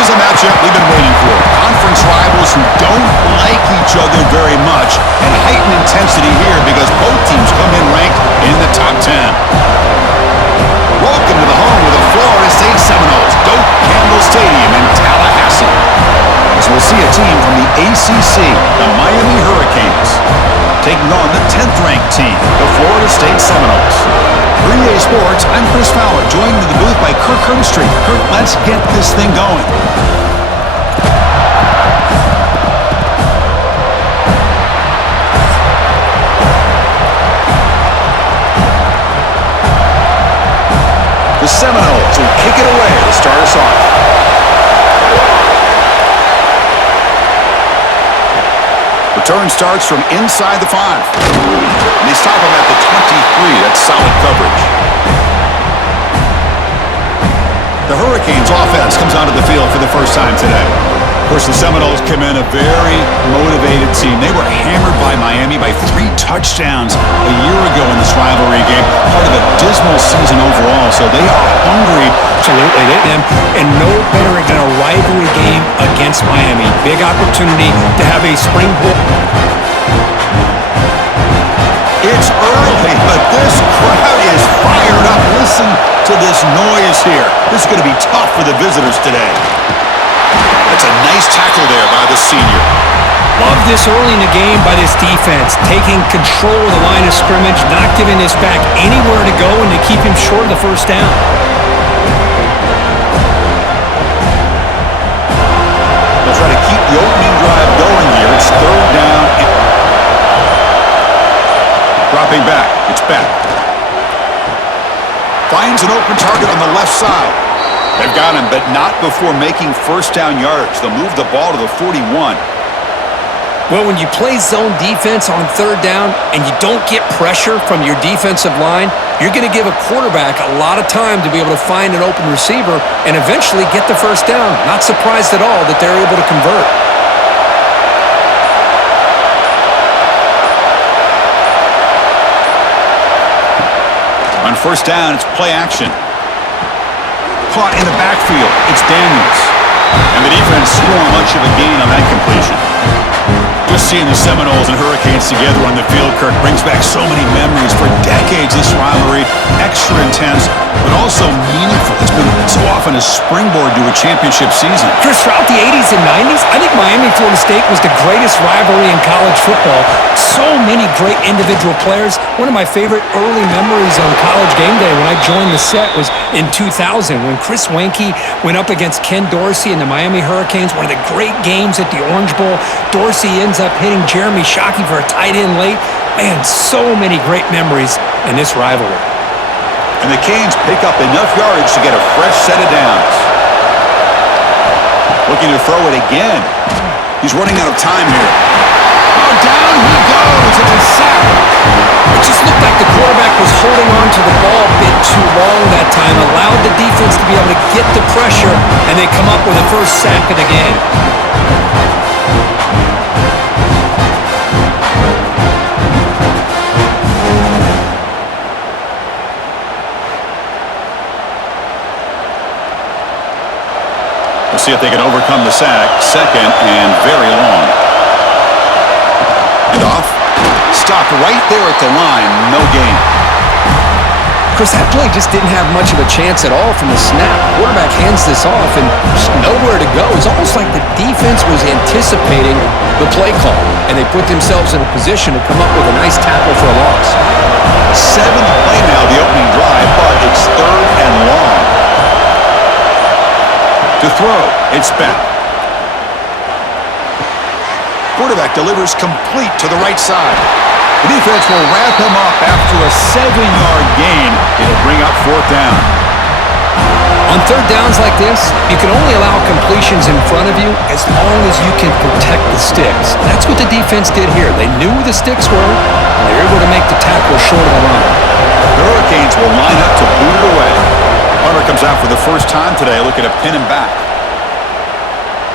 is a matchup we've been waiting for. Conference rivals who don't like each other very much, and heightened intensity here because both teams come in ranked in the top 10. Welcome to the home of the Florida State Seminoles, Doak Campbell Stadium in Tallahassee. As we'll see a team from the ACC, the Miami Hurricanes, taking on the 10th-ranked team, the Florida State Seminoles. For EA Sports, I'm Chris Fowler, joined in the booth by Kirk Herbstreit. Kirk, let's get this thing going. The Seminoles will kick it away to start us off. Return starts from inside the 5. And they stop him at the 23. That's solid coverage. The Hurricanes offense comes onto the field for the first time today. Of course, the Seminoles come in a very motivated team. They were hammered by Miami by 3 touchdowns a year ago in this rivalry game. Part of a dismal season overall, so they are hungry. Absolutely. And no better than a rivalry game against Miami. Big opportunity to have a springboard. It's early, but this crowd is fired up. Listen to this noise here. This is going to be tough for the visitors today. That's a nice tackle there by the senior. Love this early in the game by this defense, taking control of the line of scrimmage, not giving this back anywhere to go, and to keep him short of the first down. They'll try to keep the opening drive going here. It's 3rd down. Dropping back. It's back. Finds an open target on the left side. They've got him, but not before making first down yards. They'll move the ball to the 41. Well, when you play zone defense on 3rd down and you don't get pressure from your defensive line, you're going to give a quarterback a lot of time to be able to find an open receiver and eventually get the first down. Not surprised at all that they're able to convert. On first down, it's play action. Caught in the backfield. It's Daniels. And the defense scoring much of a gain on that completion. Just seeing the Seminoles and Hurricanes together on the field, Kirk, brings back so many memories. For decades, this rivalry, extra intense, but also meaningful. It's been so often a springboard to a championship season. Chris, throughout the 80s and 90s, I think Miami-Florida State was the greatest rivalry in college football. So many great individual players. One of my favorite early memories on College Game Day when I joined the set was in 2000 when Chris Weinke went up against Ken Dorsey and the Miami Hurricanes. One of the great games at the Orange Bowl. Dorsey ends up hitting Jeremy Shockey for a tight end late. Man, so many great memories in this rivalry. And the Canes pick up enough yardage to get a fresh set of downs. Looking to throw it again. He's running out of time here. Oh, down he goes. It's a sack. It just looked like the quarterback was holding on to the ball a bit too long that time, allowed the defense to be able to get the pressure, and they come up with the first sack of the game. We'll see if they can overcome the sack. 2nd and very long. And off. Stopped right there at the line. No gain. Chris, that play just didn't have much of a chance at all from the snap. Quarterback hands this off and just nowhere to go. It's almost like the defense was anticipating the play call, and they put themselves in a position to come up with a nice tackle for a loss. 7th play now, the opening drive, but it's 3rd and long. To throw, it's back. Quarterback delivers complete to the right side. The defense will wrap him up after a 7-yard gain. It'll bring up 4th down. On 3rd downs like this, you can only allow completions in front of you as long as you can protect the sticks. That's what the defense did here. They knew where the sticks were, and they were able to make the tackle short of the line. The Hurricanes will line up to boot it away. Hunter comes out for the first time today, looking to pin him back.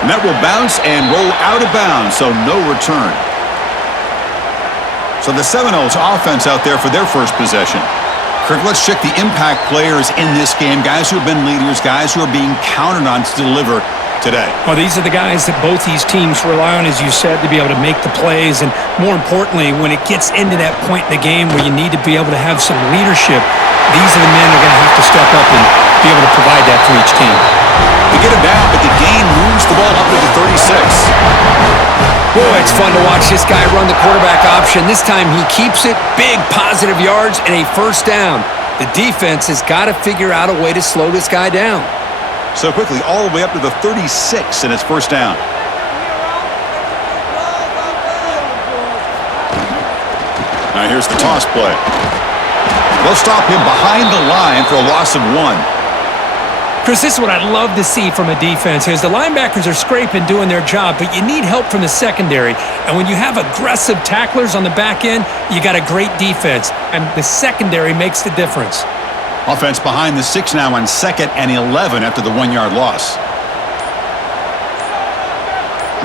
And that will bounce and roll out of bounds, so no return. So the Seminoles offense out there for their first possession. Kirk, let's check the impact players in this game. Guys who have been leaders, guys who are being counted on to deliver today. Well, these are the guys that both these teams rely on, as you said, to be able to make the plays. And more importantly, when it gets into that point in the game where you need to be able to have some leadership, these are the men that are going to have to step up and be able to provide that for each team. They get him down, but the gain moves the ball up to the 36. Boy, it's fun to watch this guy run the quarterback option. This time he keeps it, big positive yards, and a first down. The defense has got to figure out a way to slow this guy down. So quickly, all the way up to the 36, and it's first down. Now here's the toss play. They'll stop him behind the line for a loss of 1. Chris, this is what I'd love to see from a defense is the linebackers are scraping, doing their job, but you need help from the secondary. And when you have aggressive tacklers on the back end, you got a great defense, and the secondary makes the difference. Offense behind the 6 now on 2nd and 11 after the 1-yard loss.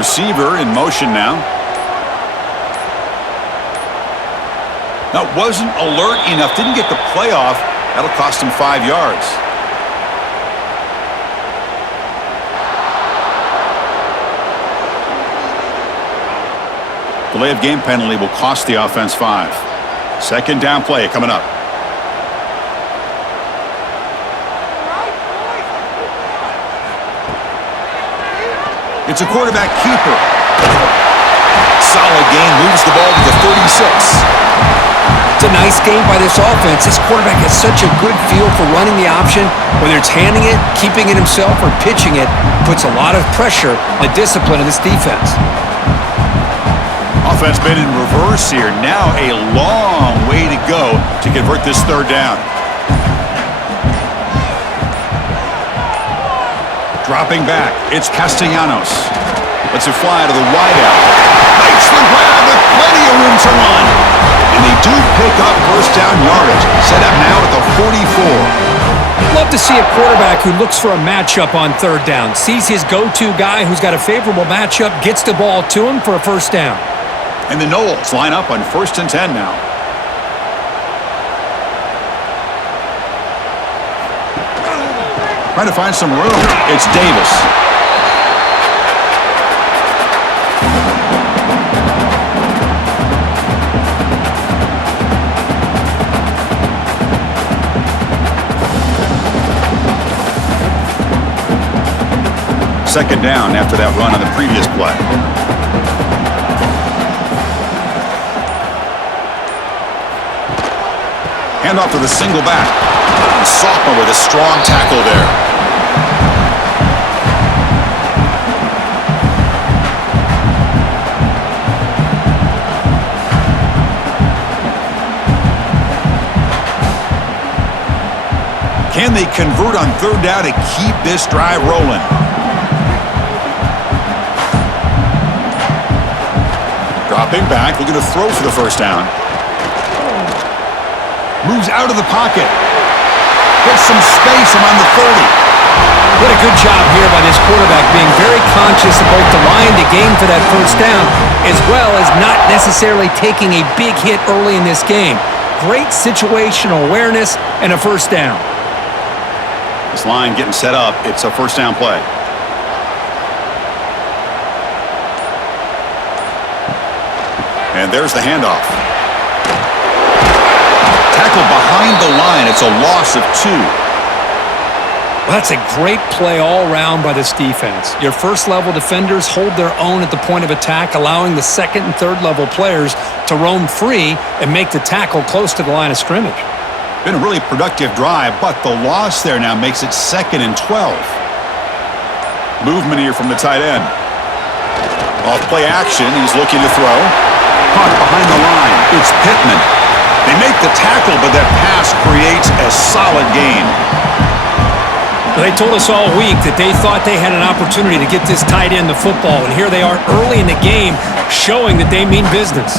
Receiver in motion now. That wasn't alert enough, didn't get the play off. That'll cost him 5 yards. Delay of game penalty will cost the offense 5. Second down play coming up. It's a quarterback keeper. Solid gain, moves the ball to the 36. It's a nice game by this offense. This quarterback has such a good feel for running the option. Whether it's handing it, keeping it himself, or pitching it, puts a lot of pressure on the discipline of this defense. Offense been in reverse here. Now a long way to go to convert this third down. Dropping back, it's Castellanos. Lets it fly to the wideout. Makes the grab with plenty of room to run. And they do pick up first down yardage. Set up now at the 44. Love to see a quarterback who looks for a matchup on third down. Sees his go-to guy who's got a favorable matchup, gets the ball to him for a first down. And the Noles line up on 1st and 10 now. Trying to find some room. It's Davis. Second down after that run on the previous play. Handoff to the single back. Sophomore with a strong tackle there. Can they convert on third down to keep this drive rolling? Dropping back, looking to throw for the first down. Moves out of the pocket. Gets some space around the 30. What a good job here by this quarterback, being very conscious of both the line to gain for that first down, as well as not necessarily taking a big hit early in this game. Great situational awareness and a first down. This line getting set up. It's a first down play. And there's the handoff. Tackle behind the line. It's a loss of 2. Well, that's a great play all around by this defense. Your first-level defenders hold their own at the point of attack, allowing the second and third-level players to roam free and make the tackle close to the line of scrimmage. Been a really productive drive, but the loss there now makes it 2nd and 12. Movement here from the tight end. Off play action, he's looking to throw. Caught behind the line. It's Pittman. They make the tackle, but that pass creates a solid gain. They told us all week that they thought they had an opportunity to get this tight end the football, and here they are early in the game showing that they mean business.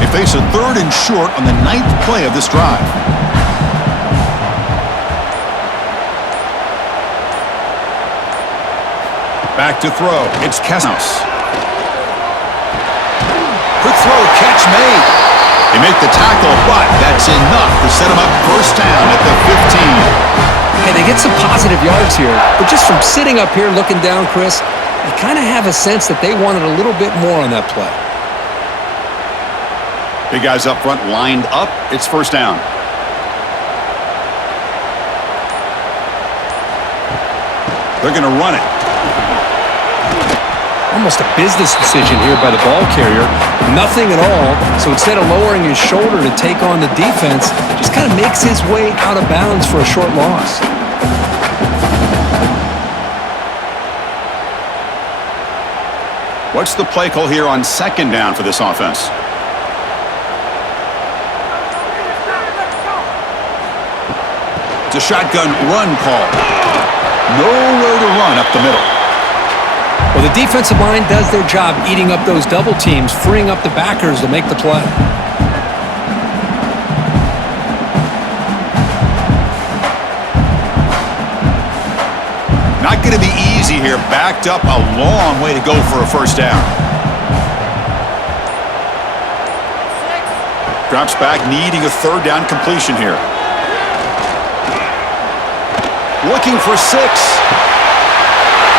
They face a 3rd and short on the 9th play of this drive. Back to throw. It's Castellanos. Quick throw, catch made. They make the tackle, but that's enough to set him up first down at the 15. Hey, they get some positive yards here, but just from sitting up here looking down, Chris, you kind of have a sense that they wanted a little bit more on that play. Big guys up front lined up. It's first down. They're going to run it. Almost a business decision here by the ball carrier. Nothing at all. So instead of lowering his shoulder to take on the defense, just kind of makes his way out of bounds for a short loss. What's the play call here on second down for this offense? It's a shotgun run call. Nowhere to run up the middle. Well, the defensive line does their job eating up those double teams, freeing up the backers to make the play. Not going to be easy here. Backed up a long way to go for a first down. Drops back, needing a third down completion here. Looking for 6.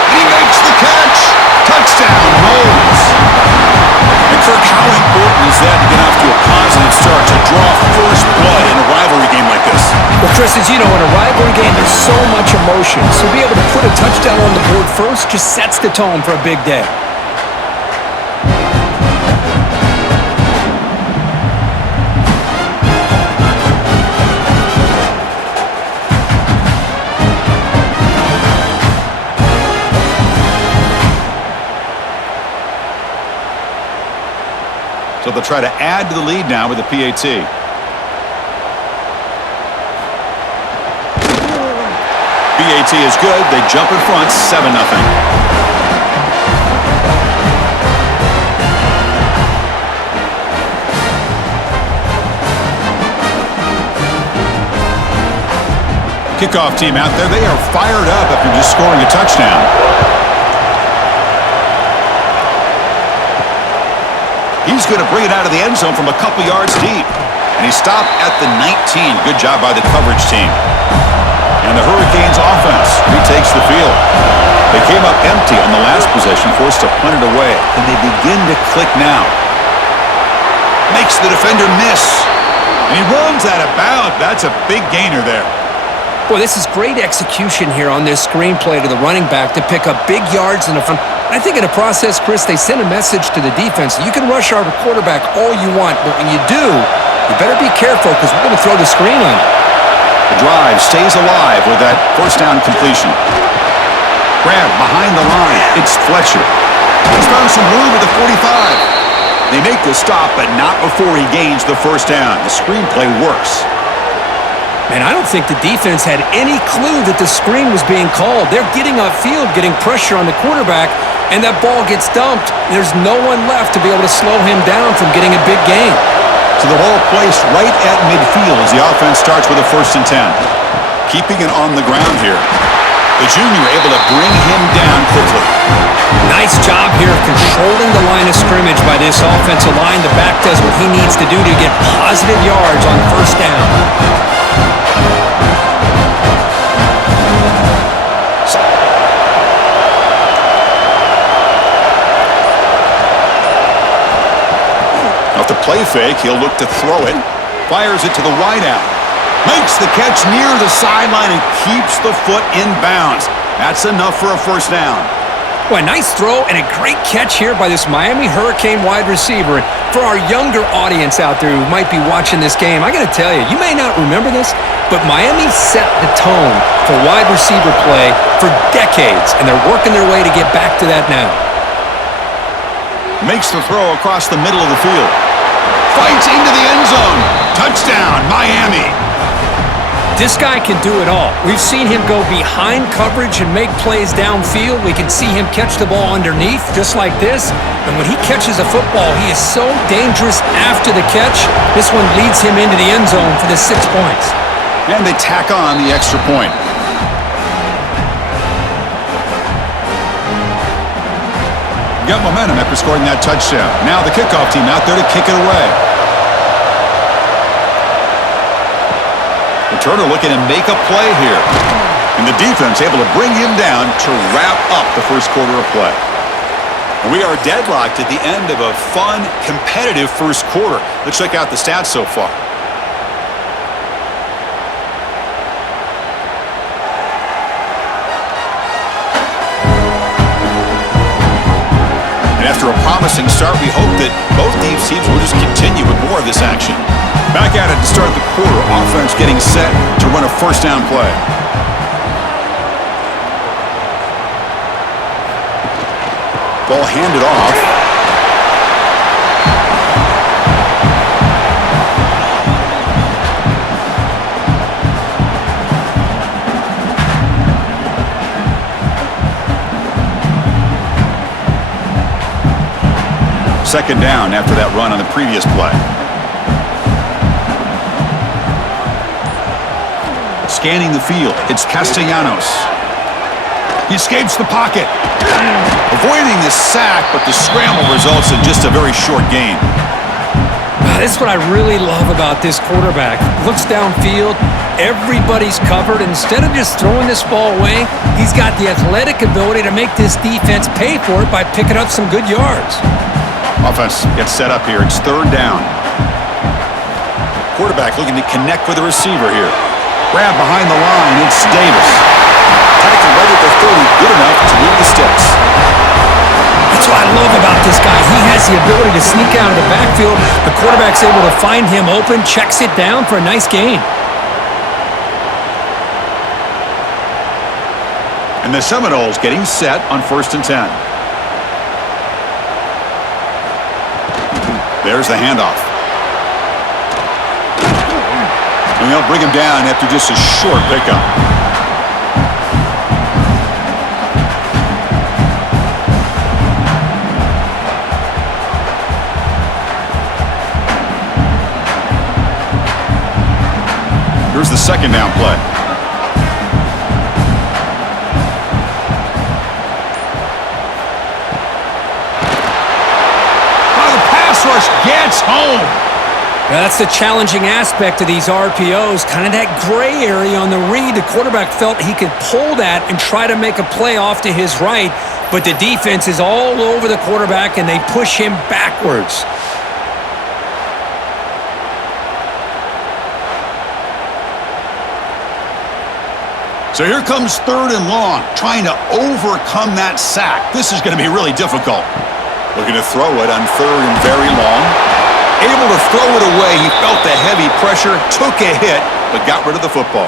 He makes the catch. Touchdown, Knowles. And Kirk, how important is that to get off to a positive start to draw first blood in a rivalry game like this? Well, Chris, as you know, in a rivalry game, there's so much emotion. So to be able to put a touchdown on the board first just sets the tone for a big day. So they'll try to add to the lead now with a PAT. PAT is good. They jump in front, 7-0. Kickoff team out there. They are fired up after just scoring a touchdown. He's going to bring it out of the end zone from a couple yards deep. And he stopped at the 19. Good job by the coverage team. And the Hurricanes offense retakes the field. They came up empty on the last possession, forced to punt it away. And they begin to click now. Makes the defender miss. And he runs out of bounds. That's a big gainer there. Boy, this is great execution here on this screenplay to the running back to pick up big yards in the front. I think in the process, Chris, they send a message to the defense. You can rush our quarterback all you want, but when you do, you better be careful because we're going to throw the screen on you. The drive stays alive with that first down completion. Grab behind the line. It's Fletcher. He's found some room at the 45. They make the stop, but not before he gains the first down. The screenplay works. Man, I don't think the defense had any clue that the screen was being called. They're getting upfield, getting pressure on the quarterback, and that ball gets dumped. There's no one left to be able to slow him down from getting a big gain. So the ball placed right at midfield as the offense starts with a 1st and 10. Keeping it on the ground here. The junior able to bring him down quickly. Nice job here of controlling the line of scrimmage by this offensive line. The back does what he needs to do to get positive yards on first down. Off the play fake, he'll look to throw it. Fires it to the wideout. Makes the catch near the sideline and keeps the foot in bounds. That's enough for a first down. Well, a nice throw and a great catch here by this Miami Hurricane wide receiver. For our younger audience out there who might be watching this game, I got to tell you, you may not remember this, but Miami set the tone for wide receiver play for decades, and they're working their way to get back to that now. Makes the throw across the middle of the field. Fights into the end zone. Touchdown, Miami. This guy can do it all. We've seen him go behind coverage and make plays downfield. We can see him catch the ball underneath, just like this. And when he catches a football, he is so dangerous after the catch. This one leads him into the end zone for the 6 points. And they tack on the extra point. Got momentum after scoring that touchdown. Now the kickoff team out there to kick it away. Returner looking to make a play here. And the defense able to bring him down to wrap up the first quarter of play. We are deadlocked at the end of a fun, competitive first quarter. Let's check out the stats so far. And after a promising start, we hope that both these teams will just continue with more of this action. Back at it to start the quarter. Offense getting set to run a first down play. Ball handed off. Second down after that run on the previous play. Scanning the field, it's Castellanos. He escapes the pocket. Avoiding the sack, but the scramble results in just a very short gain. This is what I really love about this quarterback. Looks downfield, everybody's covered. Instead of just throwing this ball away, he's got the athletic ability to make this defense pay for it by picking up some good yards. Offense gets set up here. It's third down. Quarterback looking to connect with the receiver here. Grab behind the line. It's Davis. Tackle right at the 30, good enough to move the sticks. That's what I love about this guy. He has the ability to sneak out of the backfield. The quarterback's able to find him open, checks it down for a nice gain. And the Seminoles getting set on 1st and 10. There's the handoff. And they'll bring him down after just a short pickup. Here's the second down play. Oh, the pass rush gets home. Now, that's the challenging aspect of these RPOs, kind of that gray area on the read. The quarterback felt he could pull that and try to make a play off to his right, but the defense is all over the quarterback, and they push him backwards. So here comes third and long, trying to overcome that sack. This is going to be really difficult. Looking to throw it on third and very long. Able to throw it away. He felt the heavy pressure, took a hit, but got rid of the football.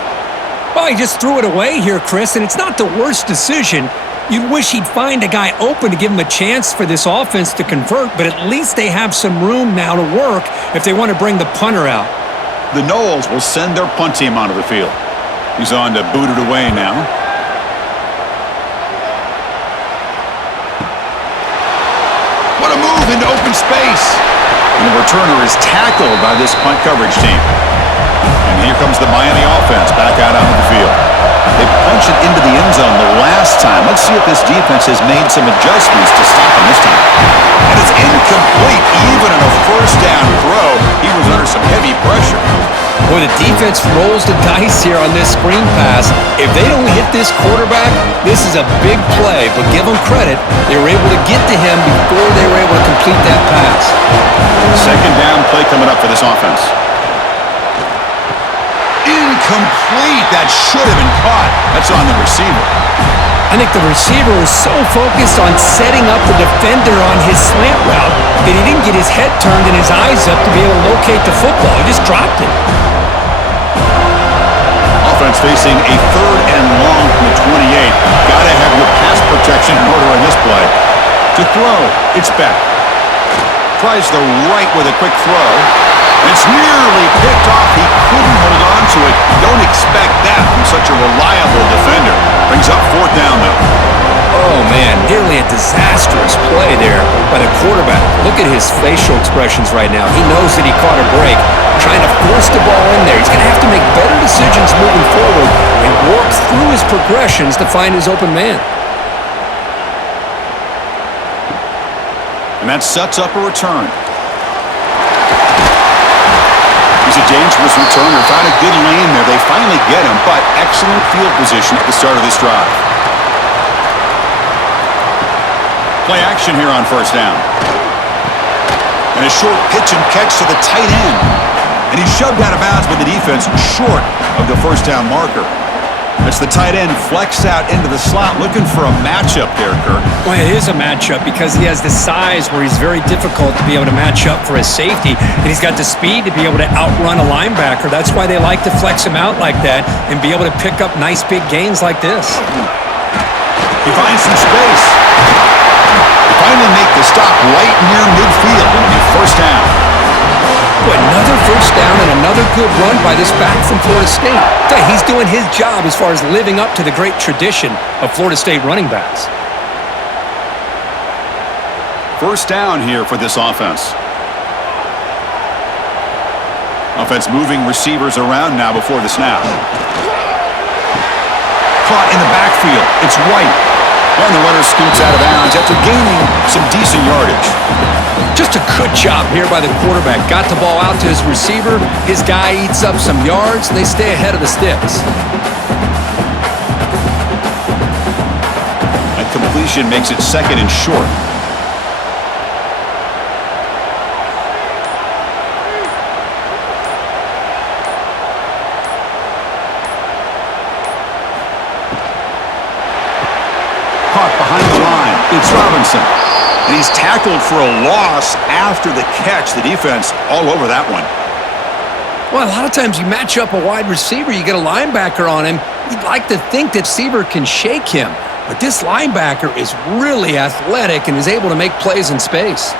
Well, he just threw it away here, Chris, and it's not the worst decision. You'd wish he'd find a guy open to give him a chance for this offense to convert, but at least they have some room now to work if they want to bring the punter out. The Noles will send their punt team onto the field. He's on to boot it away now. What a move into open space. And the returner is tackled by this punt coverage team. And here comes the Miami offense back out onto the field. They punch it into the end zone the last time. Let's see if this defense has made some adjustments to stop him this time. And it's incomplete. Even on a first down throw, he was under some heavy pressure. Boy, the defense rolls the dice here on this screen pass. If they don't hit this quarterback, this is a big play. But give them credit, they were able to get to him before they were able to complete that pass. Second down play coming up for this offense. Incomplete. That should have been caught. That's on the receiver. I think the receiver was so focused on setting up the defender on his slant route that he didn't get his head turned and his eyes up to be able to locate the football. He just dropped it. Offense facing a third and long from the 28. Got to have your pass protection in order in this play. To throw, it's back. Tries the right with a quick throw. It's nearly picked off. He couldn't hold on to it. Don't expect that from such a reliable defender. Brings up fourth down, though. Oh, man, nearly a disastrous play there by the quarterback. Look at his facial expressions right now. He knows that he caught a break, trying to force the ball in there. He's going to have to make better decisions moving forward and work through his progressions to find his open man. And that sets up a return. He's a dangerous returner. Found a good lane there. They finally get him, but excellent field position at the start of this drive. Play action here on first down. And a short pitch and catch to the tight end. And he's shoved out of bounds with the defense short of the first down marker. That's the tight end flexed out into the slot, looking for a matchup there, Kirk. Well, it is a matchup because he has the size where he's very difficult to be able to match up for his safety, and he's got the speed to be able to outrun a linebacker. That's why they like to flex him out like that and be able to pick up nice big gains like this. He finds some space. They finally make the stop right near midfield. It'll be first down. Another first down and another good run by this back from Florida State. He's doing his job as far as living up to the great tradition of Florida State running backs. First down here for this offense. Offense moving receivers around now before the snap. Caught in the backfield. It's White. And the runner scoots out of bounds after gaining some decent yardage. Just a good job here by the quarterback. Got the ball out to his receiver. His guy eats up some yards, and they stay ahead of the sticks. That completion makes it second and short. Caught behind the line. It's Robinson. And he's tackled for a loss after the catch. The defense all over that one. Well, a lot of times you match up a wide receiver, you get a linebacker on him. You'd like to think that receiver can shake him. But this linebacker is really athletic and is able to make plays in space.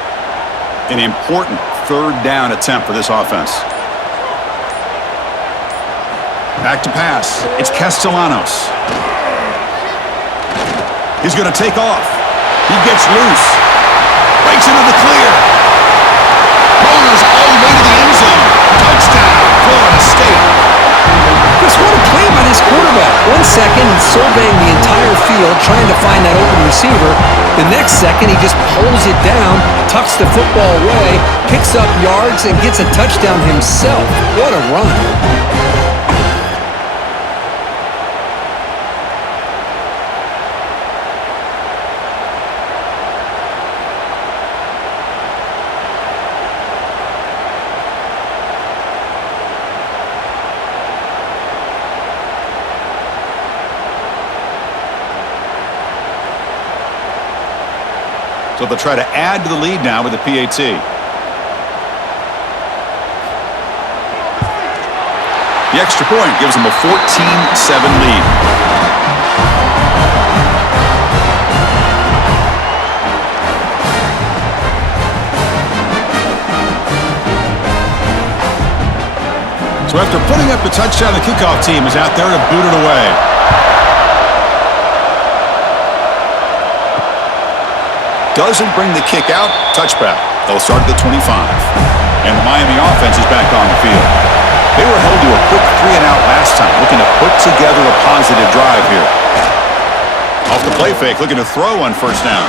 An important third down attempt for this offense. Back to pass. It's Castellanos. He's going to take off. He gets loose. Breaks into the clear. Rolls all the way to the end zone. Touchdown, Florida State. Just what a play by this quarterback. 1 second, he's surveying the entire field, trying to find that open receiver. The next second, he just pulls it down, tucks the football away, picks up yards, and gets a touchdown himself. What a run. So they'll try to add to the lead now with the PAT. The extra point gives them a 14-7 lead. So after putting up the touchdown, the kickoff team is out there to boot it away. Doesn't bring the kick out. Touchback. They'll start at the 25. And the Miami offense is back on the field. They were held to a quick 3-and-out last time, looking to put together a positive drive here. Off the play fake, looking to throw on first down.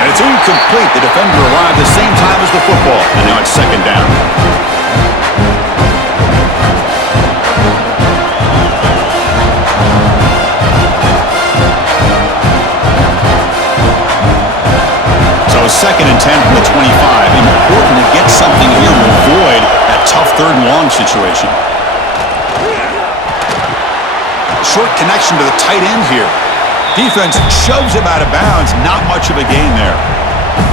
And it's incomplete. The defender arrived the same time as the football. And now it's second down. Second and 10 from the 25. Important to get something here to avoid that tough third and long situation. Short connection to the tight end here. Defense shoves him out of bounds. Not much of a gain there.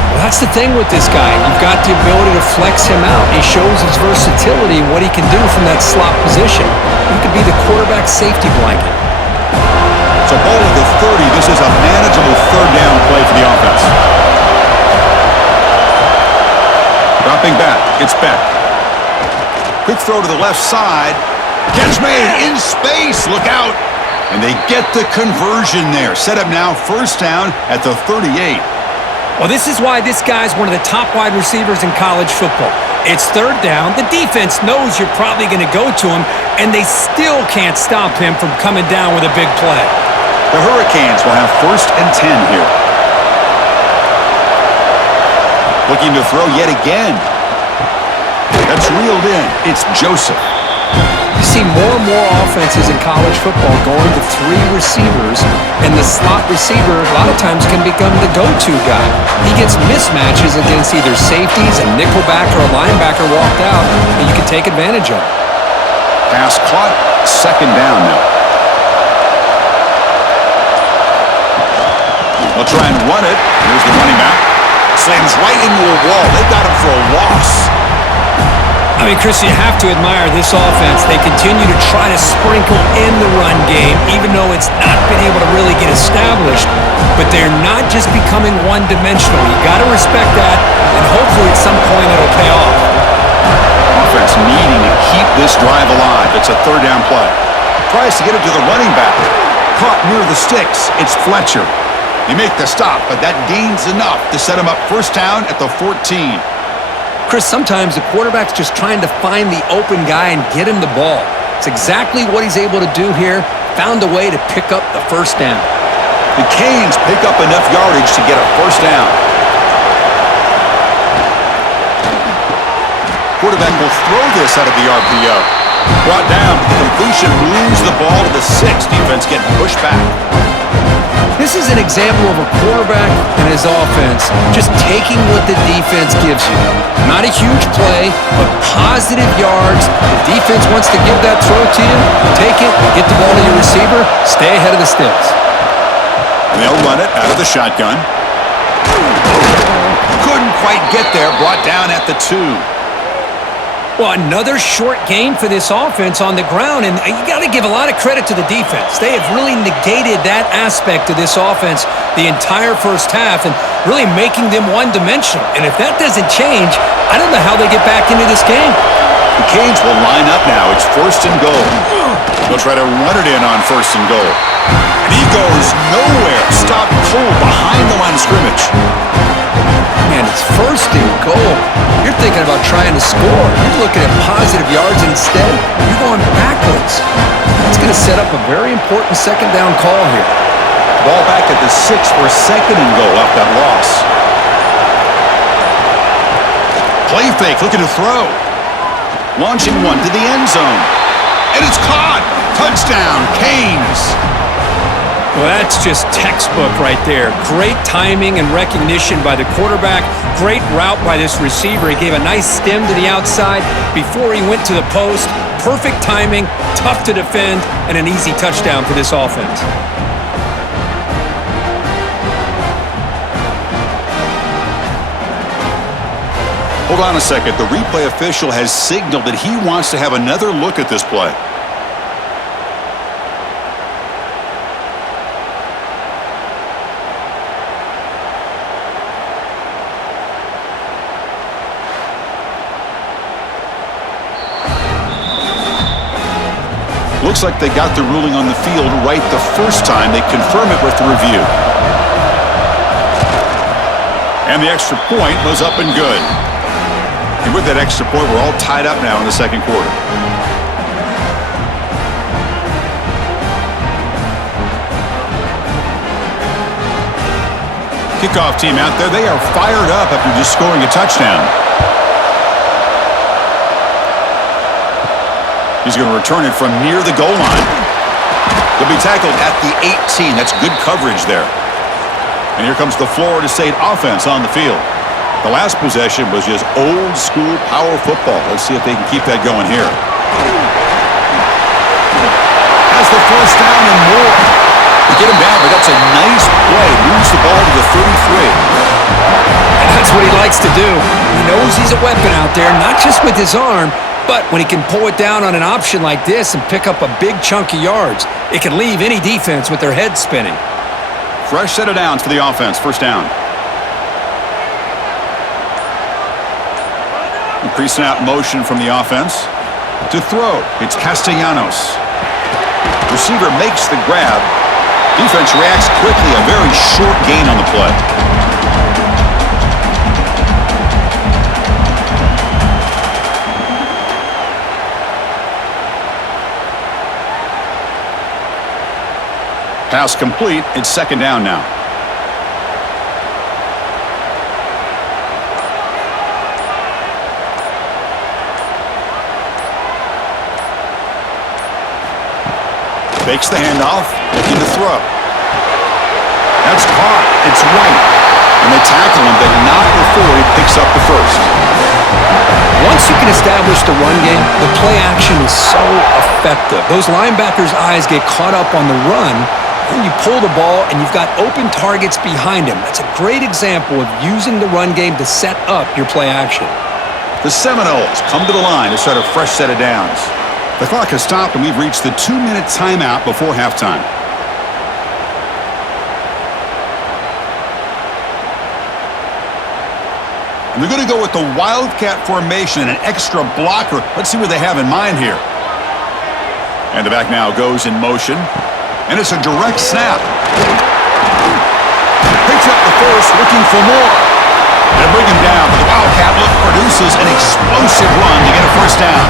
Well, that's the thing with this guy. You've got the ability to flex him out. He shows his versatility and what he can do from that slot position. He could be the quarterback safety blanket. So ball at the 30. This is a manageable third down play for the offense. Dropping back, it's Beck. Quick throw to the left side. Catch made in space. Look out. And they get the conversion there. Set up now first down at the 38. Well, this is why this guy's one of the top wide receivers in college football. It's third down. The defense knows you're probably going to go to him, and they still can't stop him from coming down with a big play. The Hurricanes will have first and 10 here. Looking to throw yet again. That's reeled in. It's Joseph. You see more and more offenses in college football going to 3 receivers, and the slot receiver a lot of times can become the go-to guy. He gets mismatches against either safeties, a nickelback, or a linebacker walked out, and you can take advantage of it. Pass caught. Second down now. They'll try and run it. Here's the running back. Slams right into a wall. They got him for a loss. I mean, Chris, you have to admire this offense. They continue to try to sprinkle in the run game, even though it's not been able to really get established. But they're not just becoming one-dimensional. You got to respect that, and hopefully at some point it'll pay off. Offense needing to keep this drive alive. It's a third down play. Tries to get it to the running back. Caught near the sticks. It's Fletcher. They make the stop, but that gains enough to set him up first down at the 14. Chris, sometimes the quarterback's just trying to find the open guy and get him the ball. It's exactly what he's able to do here. Found a way to pick up the first down. The Canes pick up enough yardage to get a first down. Quarterback will throw this out of the RPO. Brought down. The completion moves the ball to the 6. Defense getting pushed back. This is an example of a quarterback and his offense just taking what the defense gives you. Not a huge play, but positive yards. The defense wants to give that throw to you. Take it, get the ball to your receiver, stay ahead of the sticks. And they'll run it out of the shotgun. Couldn't quite get there. Brought down at the 2. Well, another short gain for this offense on the ground, and you got to give a lot of credit to the defense. They have really negated that aspect of this offense the entire first half and really making them one-dimensional. And if that doesn't change, I don't know how they get back into this game. The Canes will line up now. It's first and goal. They'll try to run it in on first and goal. And he goes nowhere. Stopped cold behind the line of scrimmage. Man, it's first and goal. You're thinking about trying to score. You're looking at positive yards. Instead, you're going backwards. That's going to set up a very important second down call here. Ball back at the 6 for second and goal off that loss. Play fake, looking to throw. Launching one to the end zone. And it's caught. Touchdown, Canes. Well, that's just textbook right there. Great timing and recognition by the quarterback. Great route by this receiver. He gave a nice stem to the outside before he went to the post. Perfect timing, tough to defend, and an easy touchdown for this offense. Hold on a second. The replay official has signaled that he wants to have another look at this play. Looks like they got the ruling on the field right the first time. They confirm it with the review. And the extra point was up and good. And with that extra point, we're all tied up now in the second quarter. Kickoff team out there. They are fired up after just scoring a touchdown. He's going to return it from near the goal line. He'll be tackled at the 18. That's good coverage there. And here comes the Florida State offense on the field. The last possession was just old school power football. Let's see if they can keep that going here. Has the first down and more. They get him down, but that's a nice play. Moves the ball to the 33. And that's what he likes to do. He knows he's a weapon out there, not just with his arm, but when he can pull it down on an option like this and pick up a big chunk of yards, it can leave any defense with their head spinning. Fresh set of downs for the offense. First down. Increasing out motion from the offense. To throw, it's Castellanos. Receiver makes the grab. Defense reacts quickly. A very short gain on the play. Pass complete. It's second down now. Fakes the handoff, looking to throw. That's caught. It's White. And they tackle him, but not before he picks up the first. Once you can establish the run game, the play action is so effective. Those linebackers' eyes get caught up on the run, and you pull the ball, and you've got open targets behind him. That's a great example of using the run game to set up your play action. The Seminoles come to the line to start a fresh set of downs. The clock has stopped, and we've reached the 2-minute timeout before halftime. And they're going to go with the Wildcat formation and an extra blocker. Let's see what they have in mind here. And the back now goes in motion. And it's a direct snap. Picks up the first, looking for more. They bring him down, but the Wildcat look produces an explosive run to get a first down.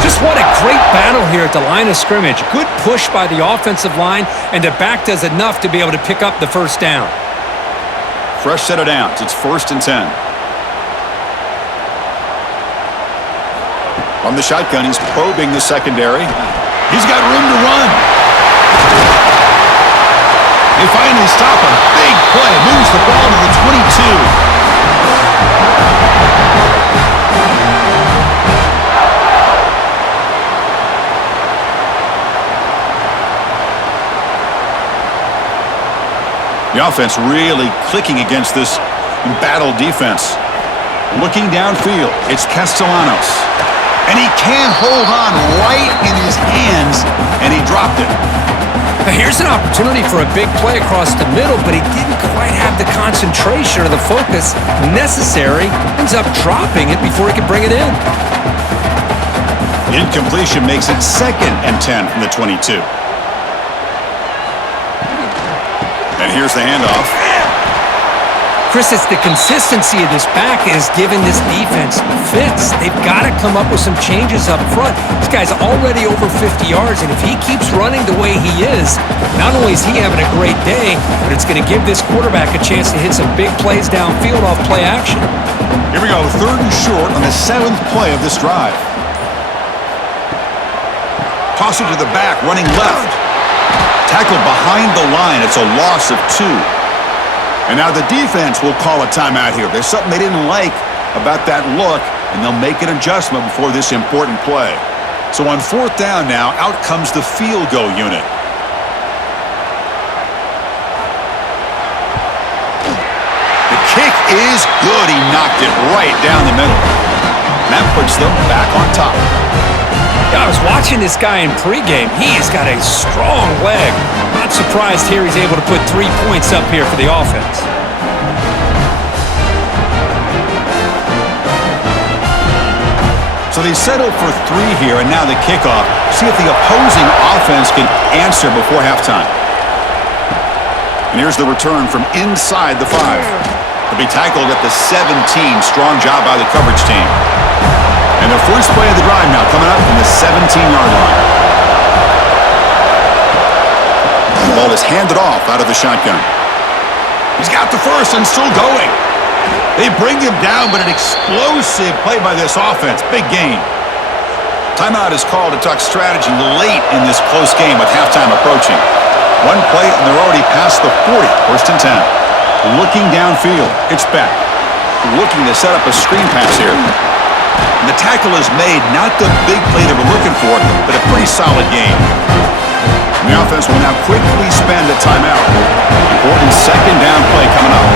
Just what a great battle here at the line of scrimmage. Good push by the offensive line, and the back does enough to be able to pick up the first down. Fresh set of downs. It's 1st and 10. From the shotgun, he's probing the secondary. He's got room to run. They finally stop a big play. Moves the ball to the 22. The offense really clicking against this embattled defense. Looking downfield, it's Castellanos. And he can't hold on right in his hands, and he dropped it. Now here's an opportunity for a big play across the middle, but he didn't quite have the concentration or the focus necessary. Ends up dropping it before he could bring it in. Incompletion makes it 2nd and 10 from the 22. And here's the handoff. Chris, it's the consistency of this back is giving this defense fits. They've got to come up with some changes up front. This guy's already over 50 yards, and if he keeps running the way he is, not only is he having a great day, but it's going to give this quarterback a chance to hit some big plays downfield off play action. Here we go, 3rd and short on the 7th play of this drive. Toss it to the back, running left. Tackled behind the line. It's a loss of 2. And now the defense will call a timeout here. There's something they didn't like about that look, and they'll make an adjustment before this important play. So on 4th down now, out comes the field goal unit. The kick is good. He knocked it right down the middle. And that puts them back on top. I was watching this guy in pregame. He has got a strong leg. Not surprised here he's able to put 3 points up here for the offense. So they settle for 3 here, and now the kickoff. See if the opposing offense can answer before halftime. And here's the return from inside the 5. He'll be tackled at the 17. Strong job by the coverage team. And the first play of the drive now coming up from the 17-yard line. The ball is handed off out of the shotgun. He's got the first and still going. They bring him down, but an explosive play by this offense. Big gain. Timeout is called to talk strategy late in this close game with halftime approaching. 1 play, and they're already past the 40. 1st and 10. Looking downfield. It's Beck. Looking to set up a screen pass here. And the tackle is made, not the big play they were looking for, but a pretty solid game. And the offense will now quickly spend a timeout. Important 2nd down play coming up.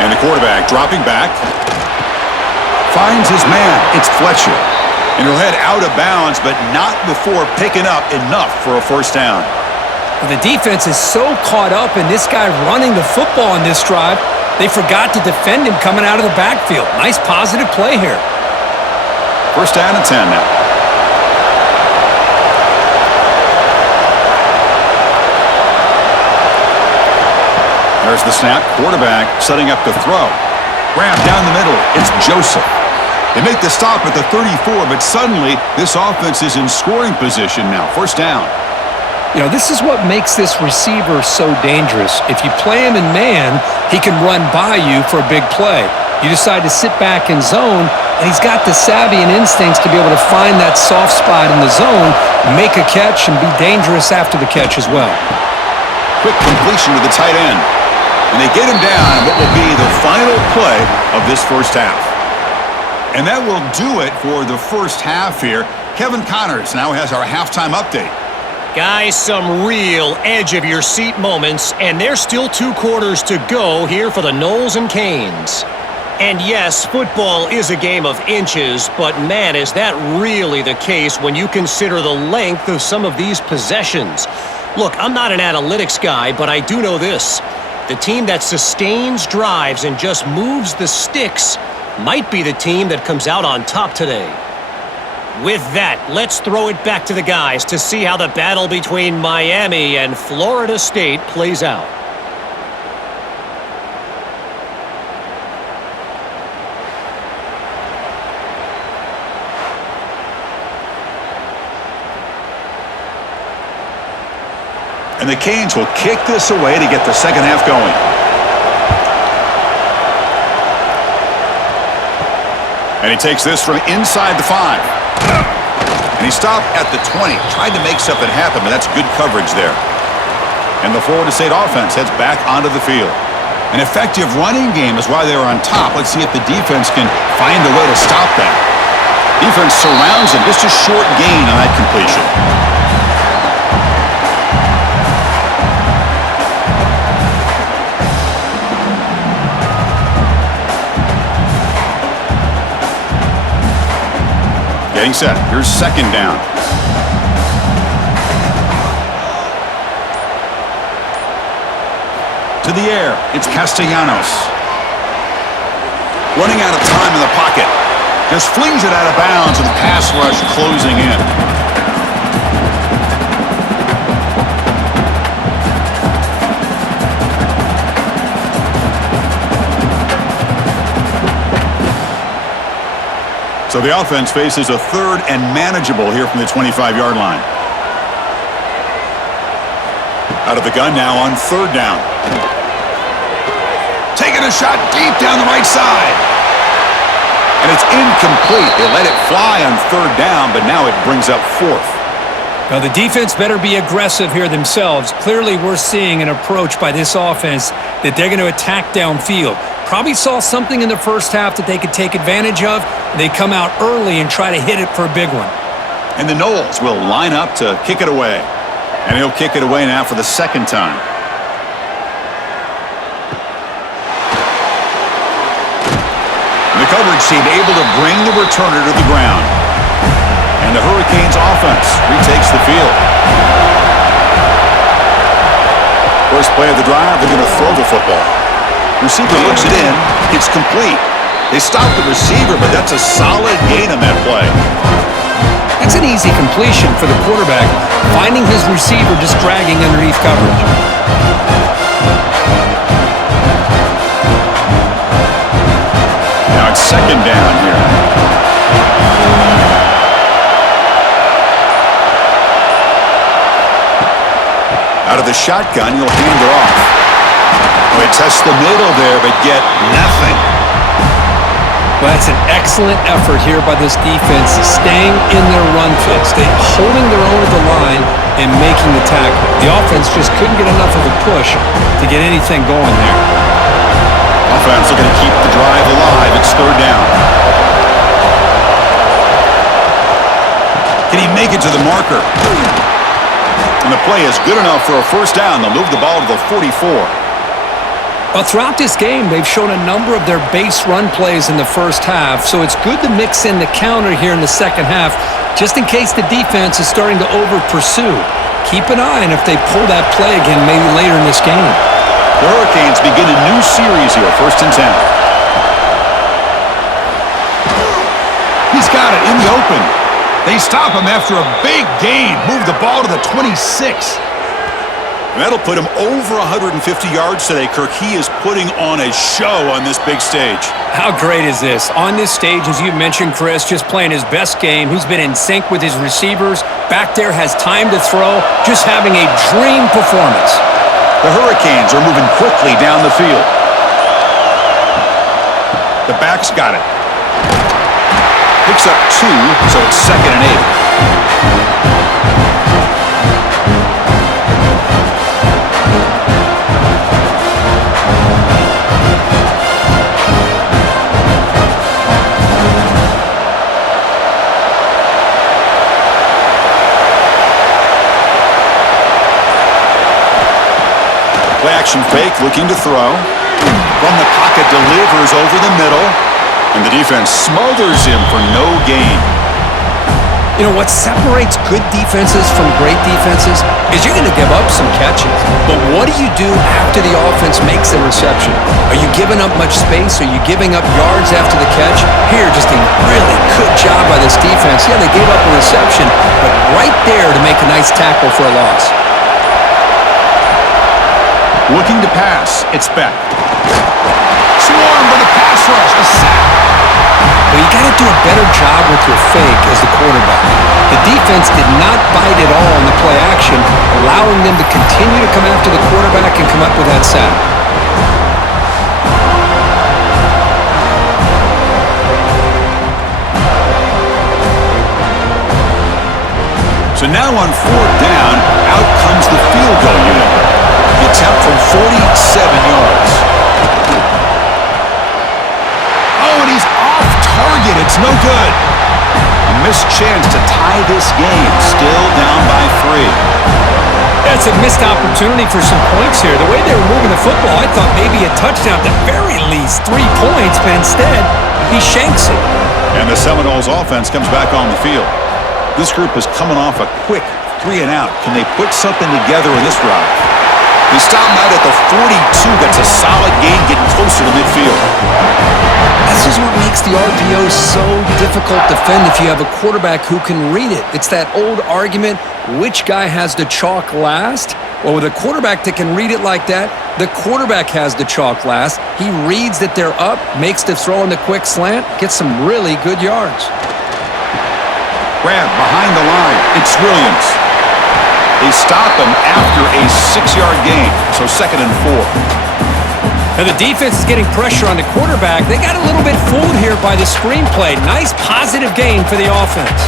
And the quarterback dropping back. Finds his man. It's Fletcher. And he'll head out of bounds, but not before picking up enough for a 1st down. Well, the defense is so caught up in this guy running the football on this drive, they forgot to defend him coming out of the backfield. Nice positive play here. 1st down and 10 now. There's the snap. Quarterback setting up to throw. Grab down the middle. It's Joseph. They make the stop at the 34, but suddenly this offense is in scoring position now. 1st down. You know, this is what makes this receiver so dangerous. If you play him in man, he can run by you for a big play. You decide to sit back in zone, and he's got the savvy and instincts to be able to find that soft spot in the zone, make a catch, and be dangerous after the catch as well. Quick completion to the tight end. And they get him down in what will be the final play of this first half. And that will do it for the first half here. Kevin Connors now has our halftime update. Guys, some real edge-of-your-seat moments, and there's still 2 quarters to go here for the Noles and Canes. And yes, football is a game of inches, but man, is that really the case when you consider the length of some of these possessions. Look, I'm not an analytics guy, but I do know this. The team that sustains drives and just moves the sticks might be the team that comes out on top today. With that, let's throw it back to the guys to see how the battle between Miami and Florida State plays out. And the Canes will kick this away to get the second half going. And he takes this from inside the 5. And he stopped at the 20. Tried to make something happen, but that's good coverage there. And the Florida State offense heads back onto the field. An effective running game is why they were on top. Let's see if the defense can find a way to stop that. Defense surrounds him. Just a short gain on that completion. Getting set. Here's second down. To the air. It's Castellanos. Running out of time in the pocket. Just flings it out of bounds with the pass rush closing in. So the offense faces a third and manageable here from the 25-yard line. Out of the gun now on third down. Taking a shot deep down the right side. And it's incomplete. They let it fly on third down, but now it brings up fourth. Now, the defense better be aggressive here themselves. Clearly, we're seeing an approach by this offense that they're going to attack downfield. Probably saw something in the first half that they could take advantage of. They come out early and try to hit it for a big one. And the Noles will line up to kick it away. And he'll kick it away now for the second time. And the coverage team able to bring the returner to the ground. And the Hurricanes offense retakes the field. First play of the drive, they're going to throw the football. Receiver looks it in. It's complete. They stop the receiver, but that's a solid gain on that play. That's an easy completion for the quarterback, finding his receiver just dragging underneath coverage. Now it's second down here. Out of the shotgun, you'll hand it off. They test the middle there, but get nothing. Well, that's an excellent effort here by this defense, staying in their run fix. They're holding their own at the line and making the tackle. The offense just couldn't get enough of a push to get anything going there. Offense looking to keep the drive alive. It's third down. Can he make it to the marker? And the play is good enough for a first down. They'll move the ball to the 44. Well, throughout this game, they've shown a number of their base run plays in the first half, so it's good to mix in the counter here in the second half, just in case the defense is starting to over-pursue. Keep an eye on if they pull that play again maybe later in this game. The Hurricanes begin a new series here, 1st and 10. He's got it in the open. They stop him after a big gain. Move the ball to the 26. And that'll put him over 150 yards today, Kirk. He is putting on a show on this big stage. How great is this? On this stage, as you mentioned, Chris, just playing his best game. He's been in sync with his receivers. Back there has time to throw. Just having a dream performance. The Hurricanes are moving quickly down the field. The back's got it. Picks up 2, so it's 2nd and 8. Play action fake, looking to throw. From the pocket, delivers over the middle. And the defense smothers him for no gain. You know, what separates good defenses from great defenses is you're going to give up some catches. But what do you do after the offense makes the reception? Are you giving up much space? Are you giving up yards after the catch? Here, just a really good job by this defense. Yeah, they gave up a reception, but right there to make a nice tackle for a loss. Looking to pass. It's Beck. Swarmed by the pass rush. A sack. Well, you got to do a better job with your fake as the quarterback. The defense did not bite at all in the play action, allowing them to continue to come after the quarterback and come up with that sack. So now on 4th down, out comes the field goal unit. The attempt from 47 yards. Oh, and he's off target. It's no good. A missed chance to tie this game. Still down by 3. That's a missed opportunity for some points here. The way they were moving the football, I thought maybe a touchdown, at the very least 3 points, but instead, he shanks it. And the Seminoles offense comes back on the field. This group is coming off a quick 3 and out. Can they put something together in this drive? They stop him out at the 42. That's a solid gain, getting closer to midfield. This is what makes the RPO so difficult to defend if you have a quarterback who can read it. It's that old argument, which guy has the chalk last? Well, with a quarterback that can read it like that, the quarterback has the chalk last. He reads that they're up, makes the throw in the quick slant, gets some really good yards. Grab behind the line. It's Williams. They stop him after a 6-yard gain, so 2nd and 4. Now the defense is getting pressure on the quarterback. They got a little bit fooled here by the screenplay. Nice positive gain for the offense.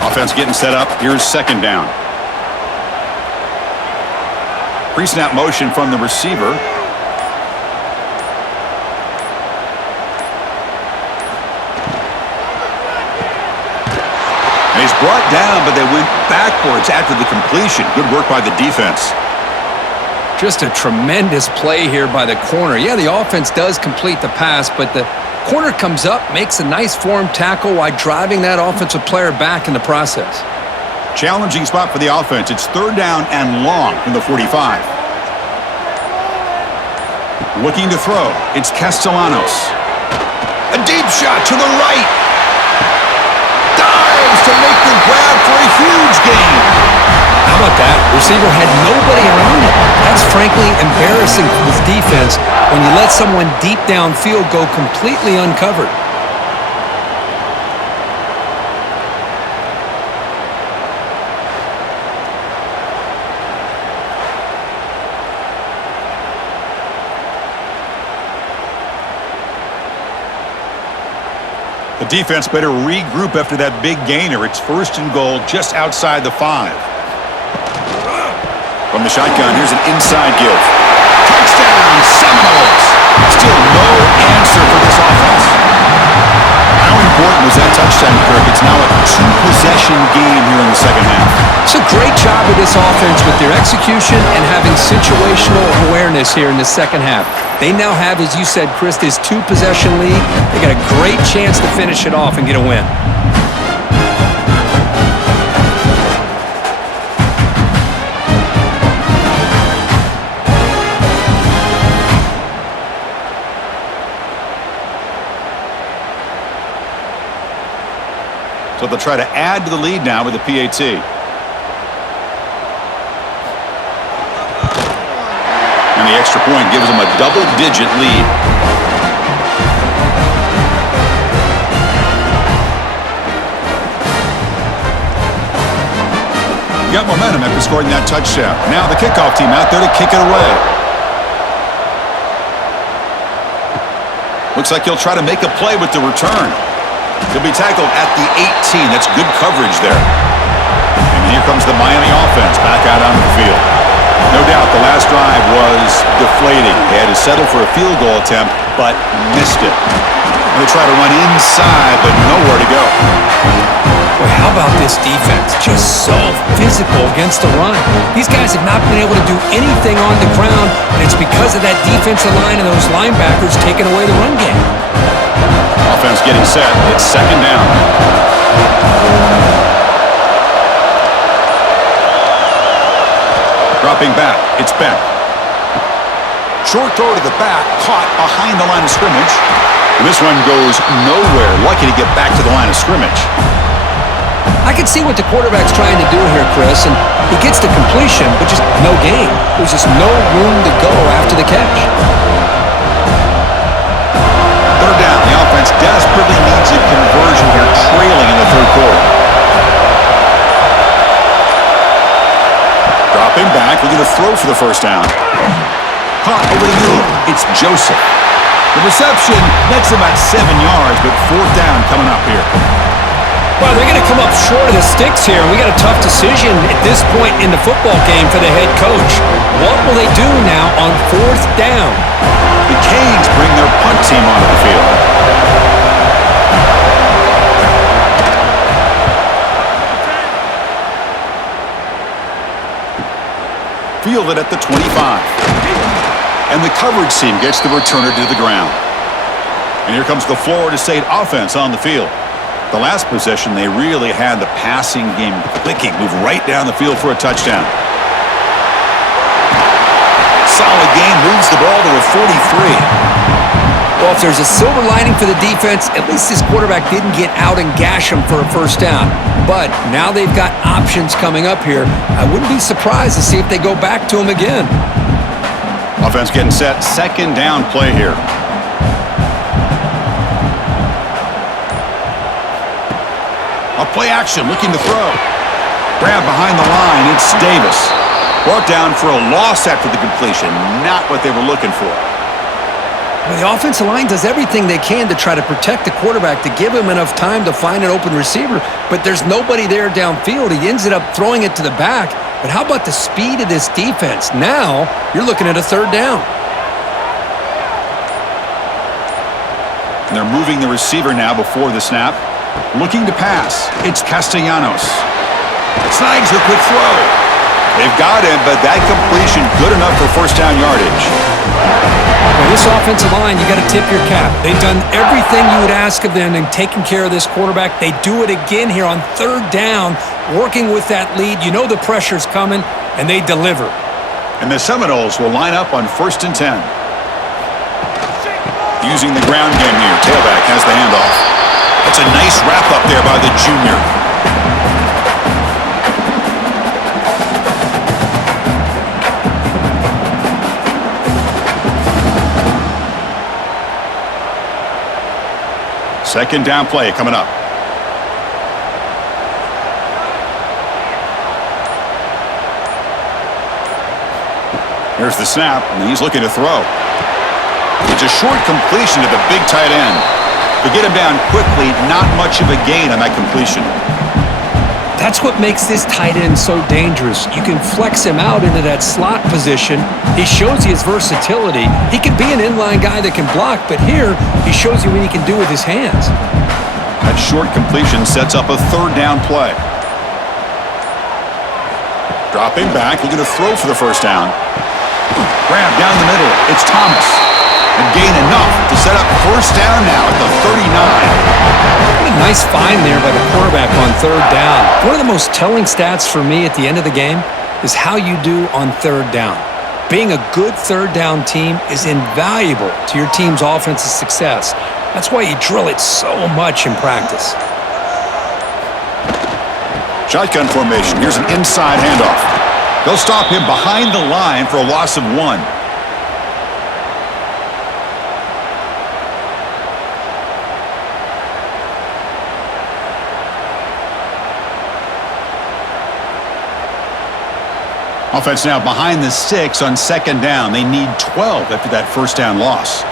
Offense getting set up. Here's 2nd down. Pre-snap motion from the receiver. He's brought down, but they went backwards after the completion. Good work by the defense. Just a tremendous play here by the corner. Yeah, the offense does complete the pass, but the corner comes up, makes a nice form tackle while driving that offensive player back in the process. Challenging spot for the offense. It's 3rd down and long from the 45. Looking to throw. It's Castellanos. A deep shot to the right. To make the grab for a huge gain. How about that? Receiver had nobody around him. That's frankly embarrassing for this defense when you let someone deep downfield go completely uncovered. The defense better regroup after that big gainer. It's 1st and goal just outside the 5. From the shotgun, here's an inside give. Touchdown, Seminoles! Still no answer for this offense. How important was that touchdown, Kirk? It's now a 2-possession game here in the 2nd half. It's a great job of this offense with their execution and having situational awareness here in the 2nd half. They now have, as you said, Chris, this 2-possession lead. They got a great chance to finish it off and get a win. So they'll try to add to the lead now with the PAT. And the extra point gives them a double-digit lead. Got momentum after scoring that touchdown. Now the kickoff team out there to kick it away. Looks like he'll try to make a play with the return. He'll be tackled at the 18. That's good coverage there. And here comes the Miami offense back out onto the field. No doubt the last drive was deflating. They had to settle for a field goal attempt, but missed it. And they try to run inside, but nowhere to go. Boy, how about this defense? Just so physical against the run. These guys have not been able to do anything on the ground, and it's because of that defensive line and those linebackers taking away the run game. Offense getting set. It's second down. Dropping back. It's Beck. Short throw to the back. Caught behind the line of scrimmage. And this one goes nowhere. Lucky to get back to the line of scrimmage. I can see what the quarterback's trying to do here, Chris, and he gets the completion, but just no gain. There's just no room to go after the catch. Third down. The offense desperately needs a conversion here, trailing in the third quarter. Dropping back, looking to throw for the first down. Caught over the middle. It's Joseph. The reception nets about 7 yards, but fourth down coming up here. Well, they're going to come up short of the sticks here. We got a tough decision at this point in the football game for the head coach. What will they do now on fourth down? The Canes bring their punt team onto the field. Fielded at the 25. And the coverage team gets the returner to the ground. And here comes the Florida State offense on the field. The last possession, they really had the passing game clicking. Move right down the field for a touchdown. Solid game, moves the ball to a 43. Well, if there's a silver lining for the defense, at least this quarterback didn't get out and gash him for a first down. But now they've got options coming up here. I wouldn't be surprised to see if they go back to him again. Offense getting set. Second down play here. A play action, looking to throw. Grab behind the line, it's Davis. Brought down for a loss after the completion. Not what they were looking for. Well, the offensive line does everything they can to try to protect the quarterback, to give him enough time to find an open receiver, but there's nobody there downfield. He ends up throwing it to the back. But how about the speed of this defense? Now, you're looking at a third down. And they're moving the receiver now before the snap. Looking to pass. It's Castellanos. Snags the quick throw. They've got him, but that completion good enough for first down yardage. Well, this offensive line, you got to tip your cap. They've done everything you would ask of them in taking care of this quarterback. They do it again here on third down, working with that lead. You know the pressure's coming, and they deliver. And the Seminoles will line up on 1st and 10. Using the ground game here. Tailback has the handoff. That's a nice wrap up there by the junior. Second down play coming up. Here's the snap, and he's looking to throw. It's a short completion to the big tight end. To get him down quickly, not much of a gain on that completion. That's what makes this tight end so dangerous. You can flex him out into that slot position. He shows you his versatility. He can be an inline guy that can block, but here he shows you what he can do with his hands. That short completion sets up a third down play. Dropping back, looking to throw for the first down. Grab down the middle. It's Thomas. And gain enough to set up first down now at the 39. What a nice find there by the quarterback on third down. One of the most telling stats for me at the end of the game is how you do on third down. Being a good third down team is invaluable to your team's offensive success. That's why you drill it so much in practice. Shotgun formation. Here's an inside handoff. They'll stop him behind the line for a loss of 1. Offense now behind the 6 on second down. They need 12 after that first down loss.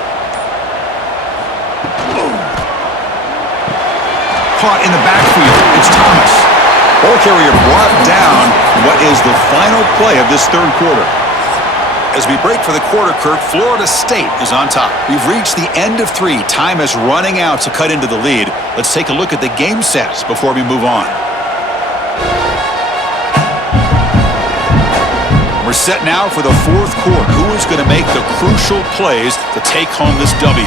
Caught in the backfield. It's Thomas. Ball carrier brought down. What is the final play of this third quarter? As we break for the quarter, Kirk, Florida State is on top. We've reached the end of 3. Time is running out to cut into the lead. Let's take a look at the game sets before we move on. We're set now for the fourth quarter. Who is going to make the crucial plays to take home this W?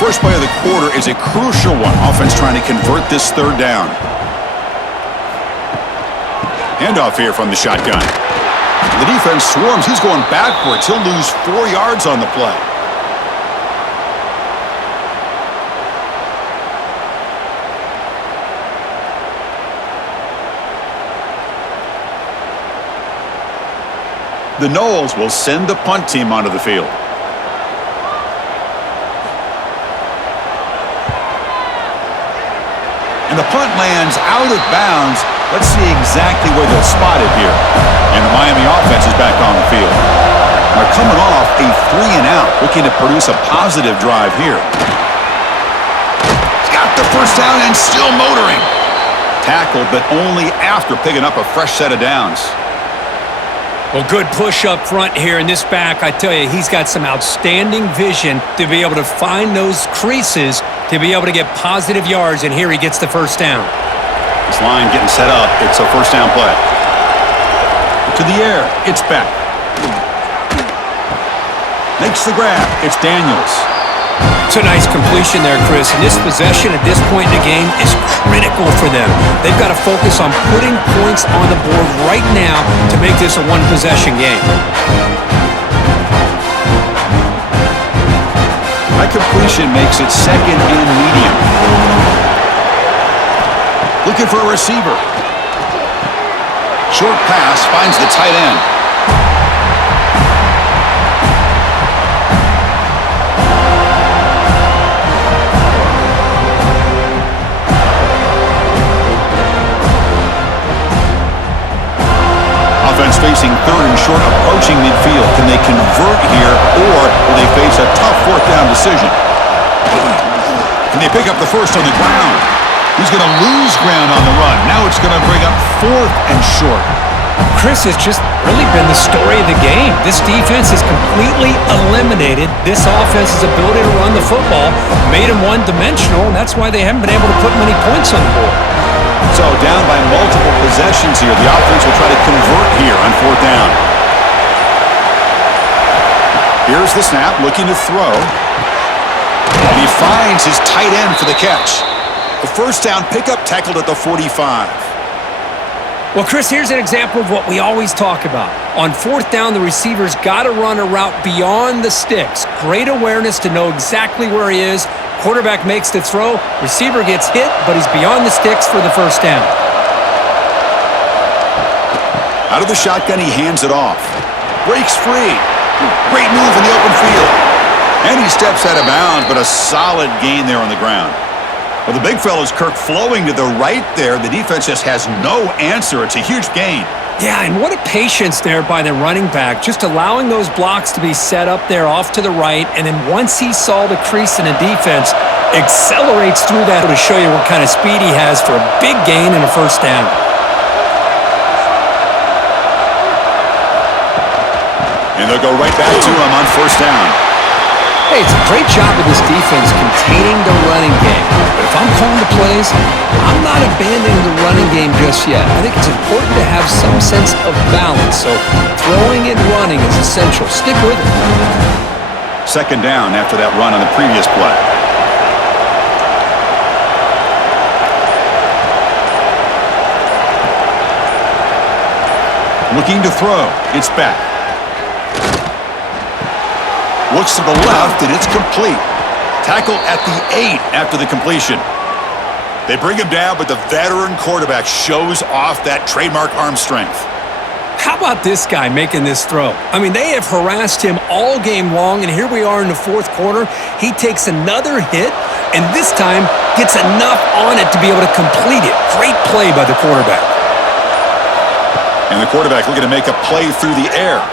First play of the quarter is a crucial one. Offense trying to convert this third down. Handoff here from the shotgun. The defense swarms. He's going backwards. He'll lose 4 yards on the play. The Noles will send the punt team onto the field. And the punt lands out of bounds. Let's see exactly where they'll spot it here. And the Miami offense is back on the field. They're coming off a 3-and-out, looking to produce a positive drive here. He's got the first down and still motoring. Tackled, but only after picking up a fresh set of downs. Well, good push up front here in this back. I tell you, he's got some outstanding vision to be able to find those creases to be able to get positive yards, and here he gets the first down. This line getting set up. It's a first down play. To the air. It's Beck. Makes the grab. It's Daniels. It's a nice completion there, Chris. And this possession at this point in the game is critical for them. They've got to focus on putting points on the board right now to make this a one-possession game. That completion makes it second and medium. Looking for a receiver. Short pass finds the tight end. Offense facing third and short, approaching midfield. Can they convert here, or will they face a tough fourth down decision? Can they pick up the first on the ground? He's going to lose ground on the run. Now it's going to bring up fourth and short. Chris, has just really been the story of the game. This defense has completely eliminated this offense's ability to run the football, made them one-dimensional, and that's why they haven't been able to put many points on the board. So down by multiple possessions here. The offense will try to convert here on fourth down. Here's the snap, looking to throw. And he finds his tight end for the catch. The first down pickup tackled at the 45. Well, Chris, here's an example of what we always talk about. On fourth down, the receiver's got to run a route beyond the sticks. Great awareness to know exactly where he is. Quarterback makes the throw. Receiver gets hit, but he's beyond the sticks for the first down. Out of the shotgun, he hands it off. Breaks free. Great move in the open field. And he steps out of bounds, but a solid gain there on the ground. Well, the big fella's Kirk flowing to the right there. The defense just has no answer. It's a huge gain. Yeah, and what a patience there by the running back, just allowing those blocks to be set up there off to the right, and then once he saw the crease in the defense, accelerates through that to show you what kind of speed he has for a big gain and a first down. And they'll go right back to him on first down. Hey, it's a great job of this defense containing the running game. But if I'm calling the plays, I'm not abandoning the running game just yet. I think it's important to have some sense of balance. So throwing and running is essential. Stick with it. Second down after that run on the previous play. Looking to throw. It's back. Looks to the left, and it's complete. Tackle at the 8 after the completion. They bring him down, but the veteran quarterback shows off that trademark arm strength. How about this guy making this throw? I mean, they have harassed him all game long, and here we are in the fourth quarter. He takes another hit, and this time gets enough on it to be able to complete it. Great play by the quarterback. And the quarterback looking to make a play through the air.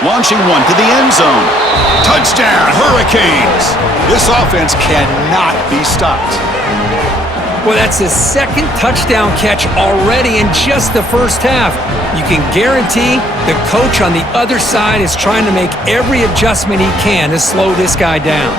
Launching one to the end zone. Touchdown, Hurricanes! This offense cannot be stopped. Well, that's his second touchdown catch already in just the first half. You can guarantee the coach on the other side is trying to make every adjustment he can to slow this guy down.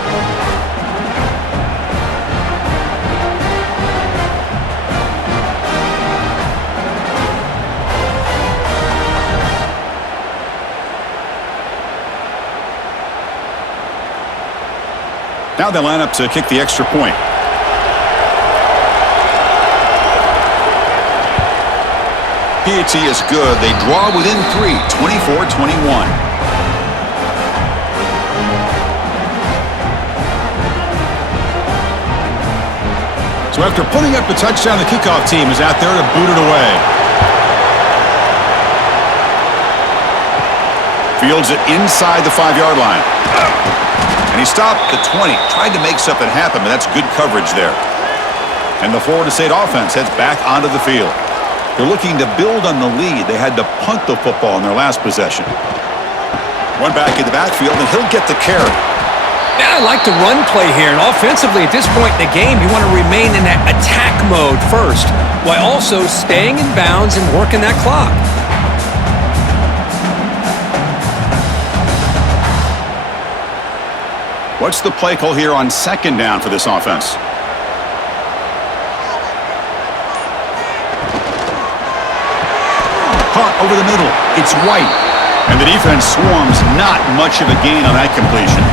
Now they line up to kick the extra point. PAT is good. They draw within 3, 24-21. So after putting up a touchdown, the kickoff team is out there to boot it away. Fields it inside the 5-yard line. And he stopped at 20. Tried to make something happen, but that's good coverage there. And the Florida State offense heads back onto the field. They're looking to build on the lead. They had to punt the football in their last possession. One back in the backfield, and he'll get the carry. Yeah, I like the run play here. And offensively, at this point in the game, you want to remain in that attack mode first, while also staying in bounds and working that clock. What's the play call here on second down for this offense? Caught over the middle. It's White. And the defense swarms. Not much of a gain on that completion.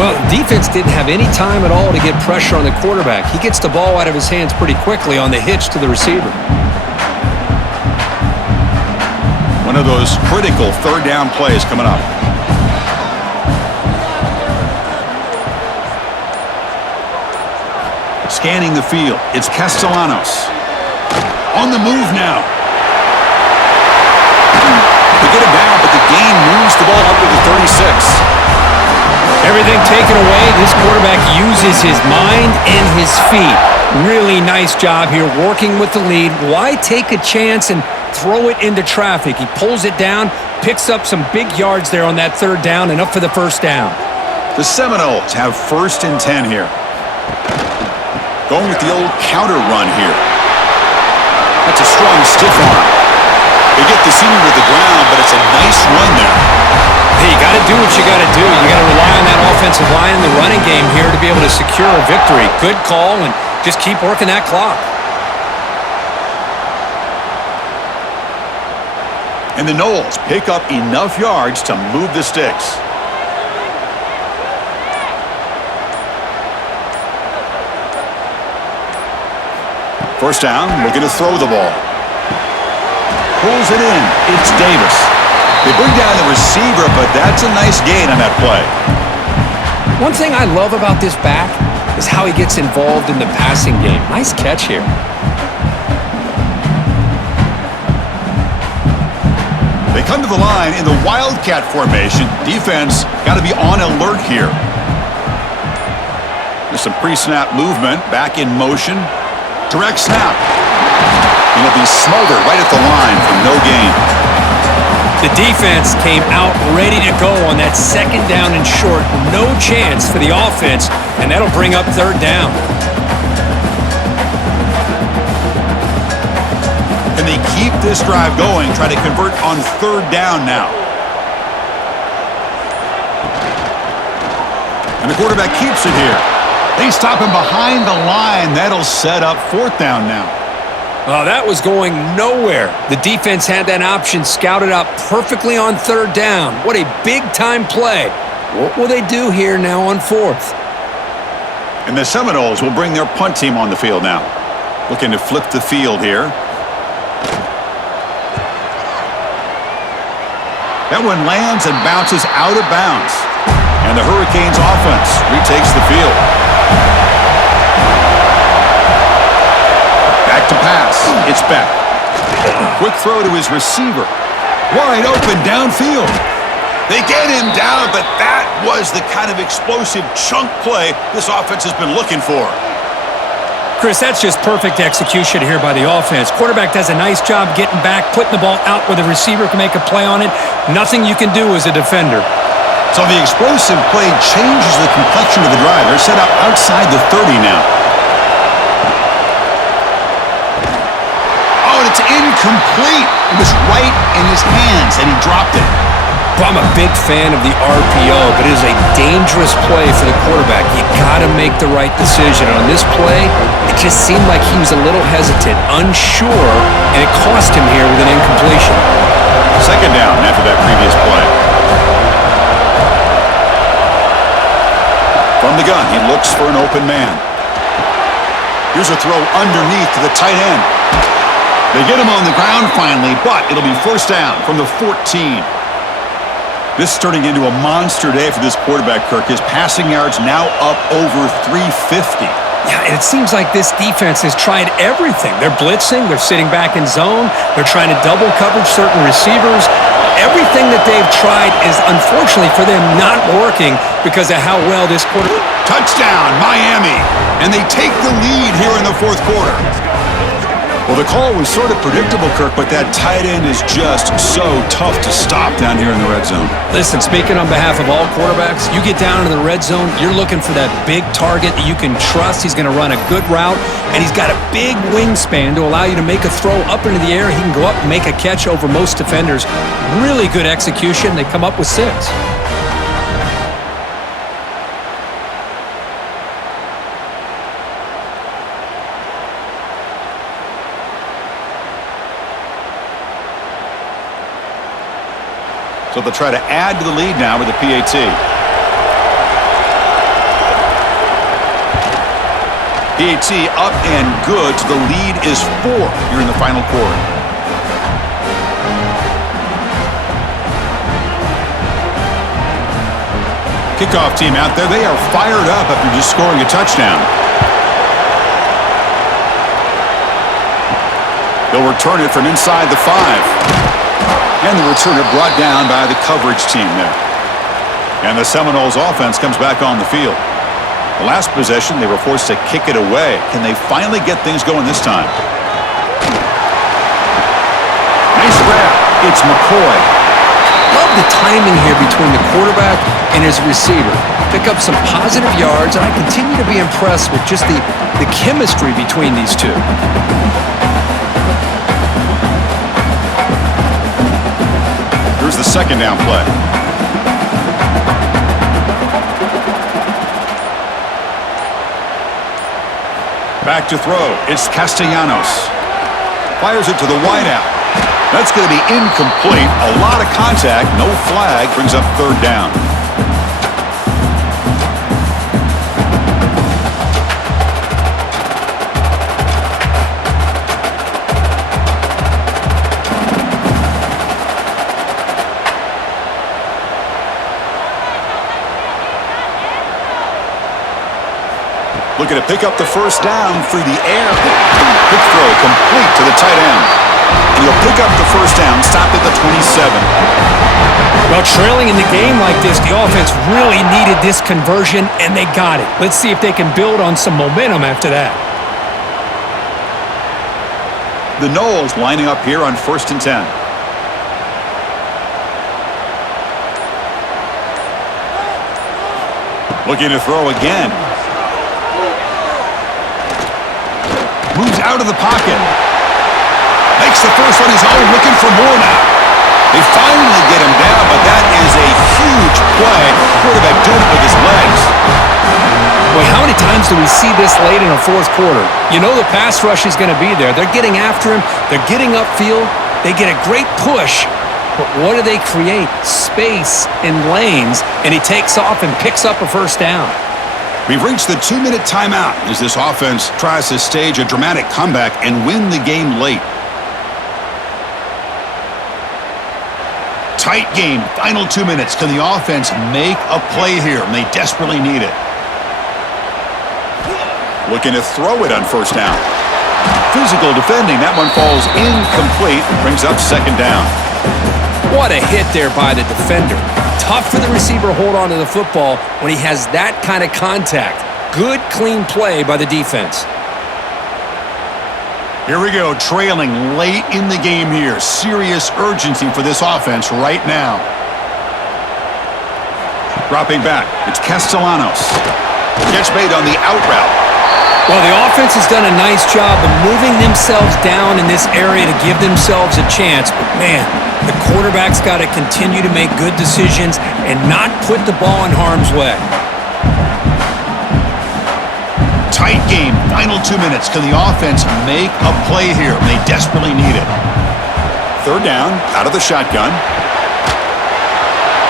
Well, the defense didn't have any time at all to get pressure on the quarterback. He gets the ball out of his hands pretty quickly on the hitch to the receiver. One of those critical third down plays coming up. Scanning the field, it's Castellanos. On the move now. They get it down, but the gain moves the ball up to the 36. Everything taken away, this quarterback uses his mind and his feet. Really nice job here working with the lead. Why take a chance and throw it into traffic? He pulls it down, picks up some big yards there on that third down, and up for the first down. The Seminoles have 1st and 10 here. Going with the old counter run here. That's a strong stiff arm. They get the senior to the ground, but it's a nice run there. Hey, you got to do what you got to do. You got to rely on that offensive line in the running game here to be able to secure a victory. Good call, and just keep working that clock. And the Noles pick up enough yards to move the sticks. First down, looking to throw the ball. Pulls it in. It's Davis. They bring down the receiver, but that's a nice gain on that play. One thing I love about this back is how he gets involved in the passing game. Nice catch here. They come to the line in the Wildcat formation. Defense got to be on alert here. There's some pre-snap movement. Back in motion. Direct snap. And it'll be smothered right at the line for no gain. The defense came out ready to go on that second down and short. No chance for the offense, and that'll bring up third down. Can they keep this drive going, try to convert on third down now? And the quarterback keeps it here. They stop him behind the line. That'll set up 4th down now. Oh, that was going nowhere. The defense had that option scouted out perfectly on third down. What a big-time play. What will they do here now on 4th? And the Seminoles will bring their punt team on the field now. Looking to flip the field here. That one lands and bounces out of bounds. And the Hurricanes offense retakes the field. Back to pass. It's Beck. Quick throw to his receiver. Wide open downfield. They get him down, but that was the kind of explosive chunk play this offense has been looking for. Chris, that's just perfect execution here by the offense. Quarterback does a nice job getting back, putting the ball out where the receiver can make a play on it. Nothing you can do as a defender. So the explosive play changes the complexion of the drive. They're set up outside the 30 now. Incomplete. It was right in his hands, and he dropped it. Well, I'm a big fan of the RPO, but it is a dangerous play for the quarterback. You got to make the right decision. On this play, it just seemed like he was a little hesitant, unsure, and it cost him here with an incompletion. Second down after that previous play. From the gun, he looks for an open man. Here's a throw underneath to the tight end. They get him on the ground finally, but it'll be first down from the 14. This is turning into a monster day for this quarterback, Kirk. His passing yards now up over 350. Yeah, and it seems like this defense has tried everything. They're blitzing, they're sitting back in zone, they're trying to double coverage certain receivers. Everything that they've tried is, unfortunately for them, not working because of how well this quarter... Touchdown, Miami! And they take the lead here in the fourth quarter. Well, the call was sort of predictable, Kirk, but that tight end is just so tough to stop down here in the red zone. Listen, speaking on behalf of all quarterbacks, you get down into the red zone, you're looking for that big target that you can trust. He's going to run a good route, and he's got a big wingspan to allow you to make a throw up into the air. He can go up and make a catch over most defenders. Really good execution. They come up with 6. So they'll try to add to the lead now with the PAT. PAT up and good, so the lead is 4 here in the final quarter. Kickoff team out there, they are fired up after just scoring a touchdown. They'll return it from inside the 5. And the returner brought down by the coverage team there. And the Seminoles offense comes back on the field. The last possession, they were forced to kick it away. Can they finally get things going this time? Nice grab. It's McCoy. Love the timing here between the quarterback and his receiver. Pick up some positive yards, and I continue to be impressed with just the chemistry between these two. Here's the second down play. Back to throw. It's Castellanos. Fires it to the wideout. That's going to be incomplete. A lot of contact. No flag. Brings up third down. Looking to pick up the first down through the air. Quick throw complete to the tight end. And he'll pick up the first down, stop at the 27. Well, trailing in the game like this, the offense really needed this conversion, and they got it. Let's see if they can build on some momentum after that. The Noles lining up here on 1st and 10. Looking to throw again. Moves out of the pocket. Makes the first on his own, looking for more now. They finally get him down, but that is a huge play. Quarterback doing it with his legs. Boy, how many times do we see this late in a fourth quarter? You know the pass rush is going to be there. They're getting after him. They're getting upfield. They get a great push. But what do they create? Space in lanes, and he takes off and picks up a first down. We've reached the 2-minute timeout as this offense tries to stage a dramatic comeback and win the game late. Tight game, final 2 minutes. Can the offense make a play here? And they desperately need it. Looking to throw it on first down. Physical defending. That one falls incomplete. Brings up second down. What a hit there by the defender. Tough for the receiver to hold on to the football when he has that kind of contact. Good, clean play by the defense. Here we go, trailing late in the game here. Serious urgency for this offense right now. Dropping back, it's Castellanos. Catch made on the out route. Well, the offense has done a nice job of moving themselves down in this area to give themselves a chance. But, man, the quarterback's got to continue to make good decisions and not put the ball in harm's way. Tight game, final 2 minutes. Can the offense make a play here? They desperately need it. Third down, out of the shotgun.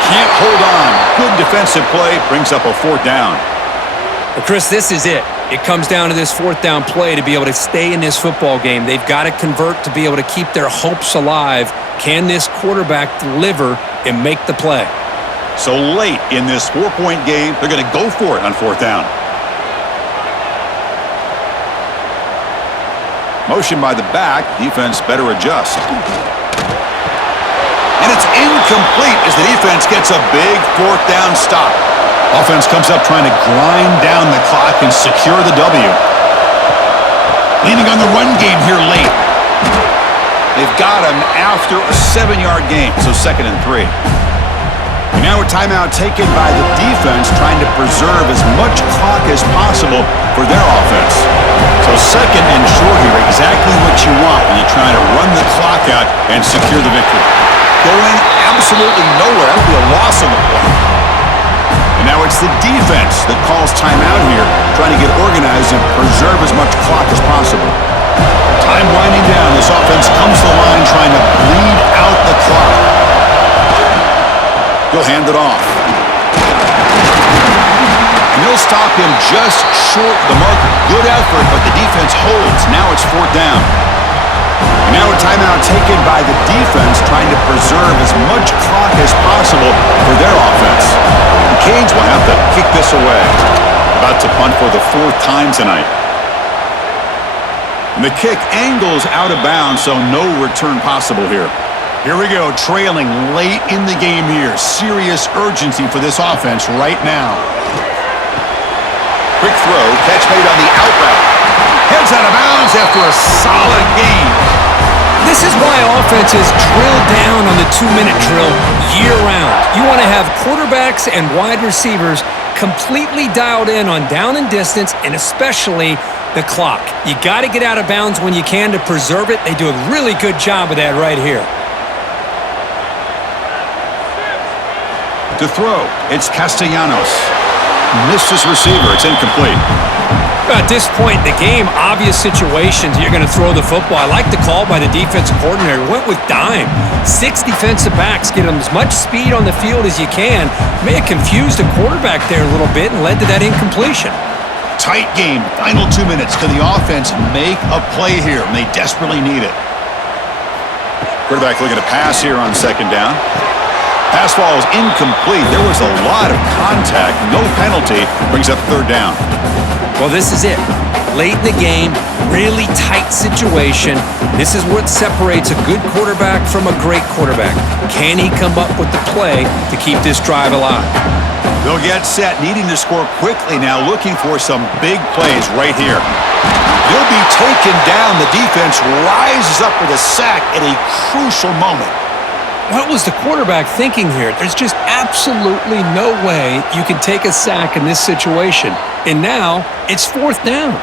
Can't hold on. Good defensive play, brings up a fourth down. Well, Chris, this is it. It comes down to this fourth down play to be able to stay in this football game. They've got to convert to be able to keep their hopes alive. Can this quarterback deliver and make the play? So late in this 4-point game, they're going to go for it on fourth down. Motion by the back. Defense better adjust. And it's incomplete as the defense gets a big fourth down stop. Offense comes up trying to grind down the clock and secure the W. Leaning on the run game here late. They've got him after a 7-yard gain, so 2nd and 3. And now a timeout taken by the defense trying to preserve as much clock as possible for their offense. So 2nd and short here, exactly what you want when you're trying to run the clock out and secure the victory. Going absolutely nowhere. That would be a loss on the play. And now it's the defense that calls timeout here, trying to get organized and preserve as much clock as possible. Time winding down. This offense comes to the line trying to bleed out the clock. He'll hand it off. And he'll stop him just short of the marker. Good effort, but the defense holds. Now it's fourth down. And now a timeout taken by the defense trying to preserve as much clock as possible for their offense. The Canes will have to kick this away. About to punt for the 4th time tonight. And the kick angles out of bounds, so no return possible here. Here we go, trailing late in the game here. Serious urgency for this offense right now. Quick throw, catch made on the out route. Heads out of bounds after a solid gain. This is why offenses drill down on the 2-minute drill year-round. You want to have quarterbacks and wide receivers completely dialed in on down and distance, and especially the clock. You got to get out of bounds when you can to preserve it. They do a really good job of that right here. To throw, it's Castellanos. Missed his receiver. It's incomplete. At this point in the game, obvious situations, you're going to throw the football. I like the call by the defensive coordinator. Went with dime. 6 defensive backs, get them as much speed on the field as you can. May have confused the quarterback there a little bit and led to that incompletion. Tight game. Final 2 minutes. Can the offense make a play here? And they desperately need it. Quarterback looking to pass here on 2nd down. Pass ball is incomplete. There was a lot of contact. No penalty. Brings up 3rd down. Well, this is it. Late in the game, really tight situation. This is what separates a good quarterback from a great quarterback. Can he come up with the play to keep this drive alive? They'll get set, needing to score quickly now, looking for some big plays right here. He'll be taken down. The defense rises up with a sack at a crucial moment. What was the quarterback thinking here? There's just absolutely no way you can take a sack in this situation. And now it's 4th down.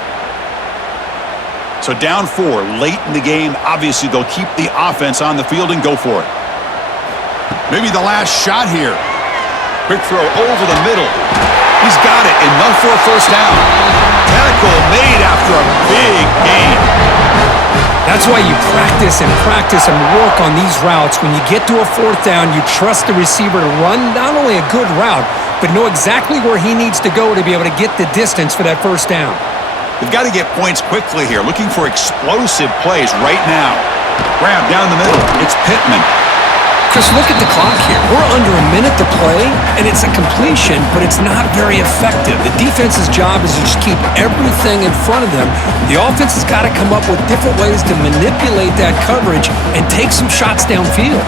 So down 4, late in the game. Obviously, they'll keep the offense on the field and go for it. Maybe the last shot here. Quick throw over the middle. He's got it. Enough for a 1st down. Tackle made after a big gain. That's why you practice and work on these routes. When you get to a 4th down, you trust the receiver to run not only a good route, but know exactly where he needs to go to be able to get the distance for that 1st down. They've got to get points quickly here, looking for explosive plays right now. Grab down the middle. It's Pittman. Chris, look at the clock here. We're under a minute to play, and it's a completion, but it's not very effective. The defense's job is to just keep everything in front of them. The offense has got to come up with different ways to manipulate that coverage and take some shots downfield.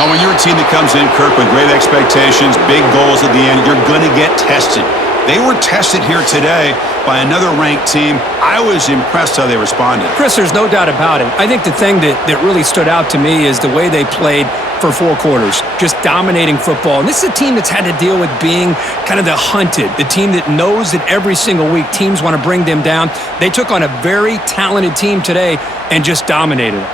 Well, when you're a team that comes in, Kirk, with great expectations, big goals at the end, you're going to get tested. They were tested here today by another ranked team. I was impressed how they responded. Chris, there's no doubt about it. I think the thing that really stood out to me is the way they played for 4 quarters, just dominating football. And this is a team that's had to deal with being kind of the hunted, the team that knows that every single week teams want to bring them down. They took on a very talented team today and just dominated it.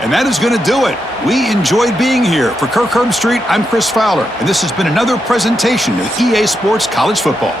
And that is going to do it. We enjoyed being here. For Kirk Herbstreit, I'm Chris Fowler, and this has been another presentation of EA Sports College Football.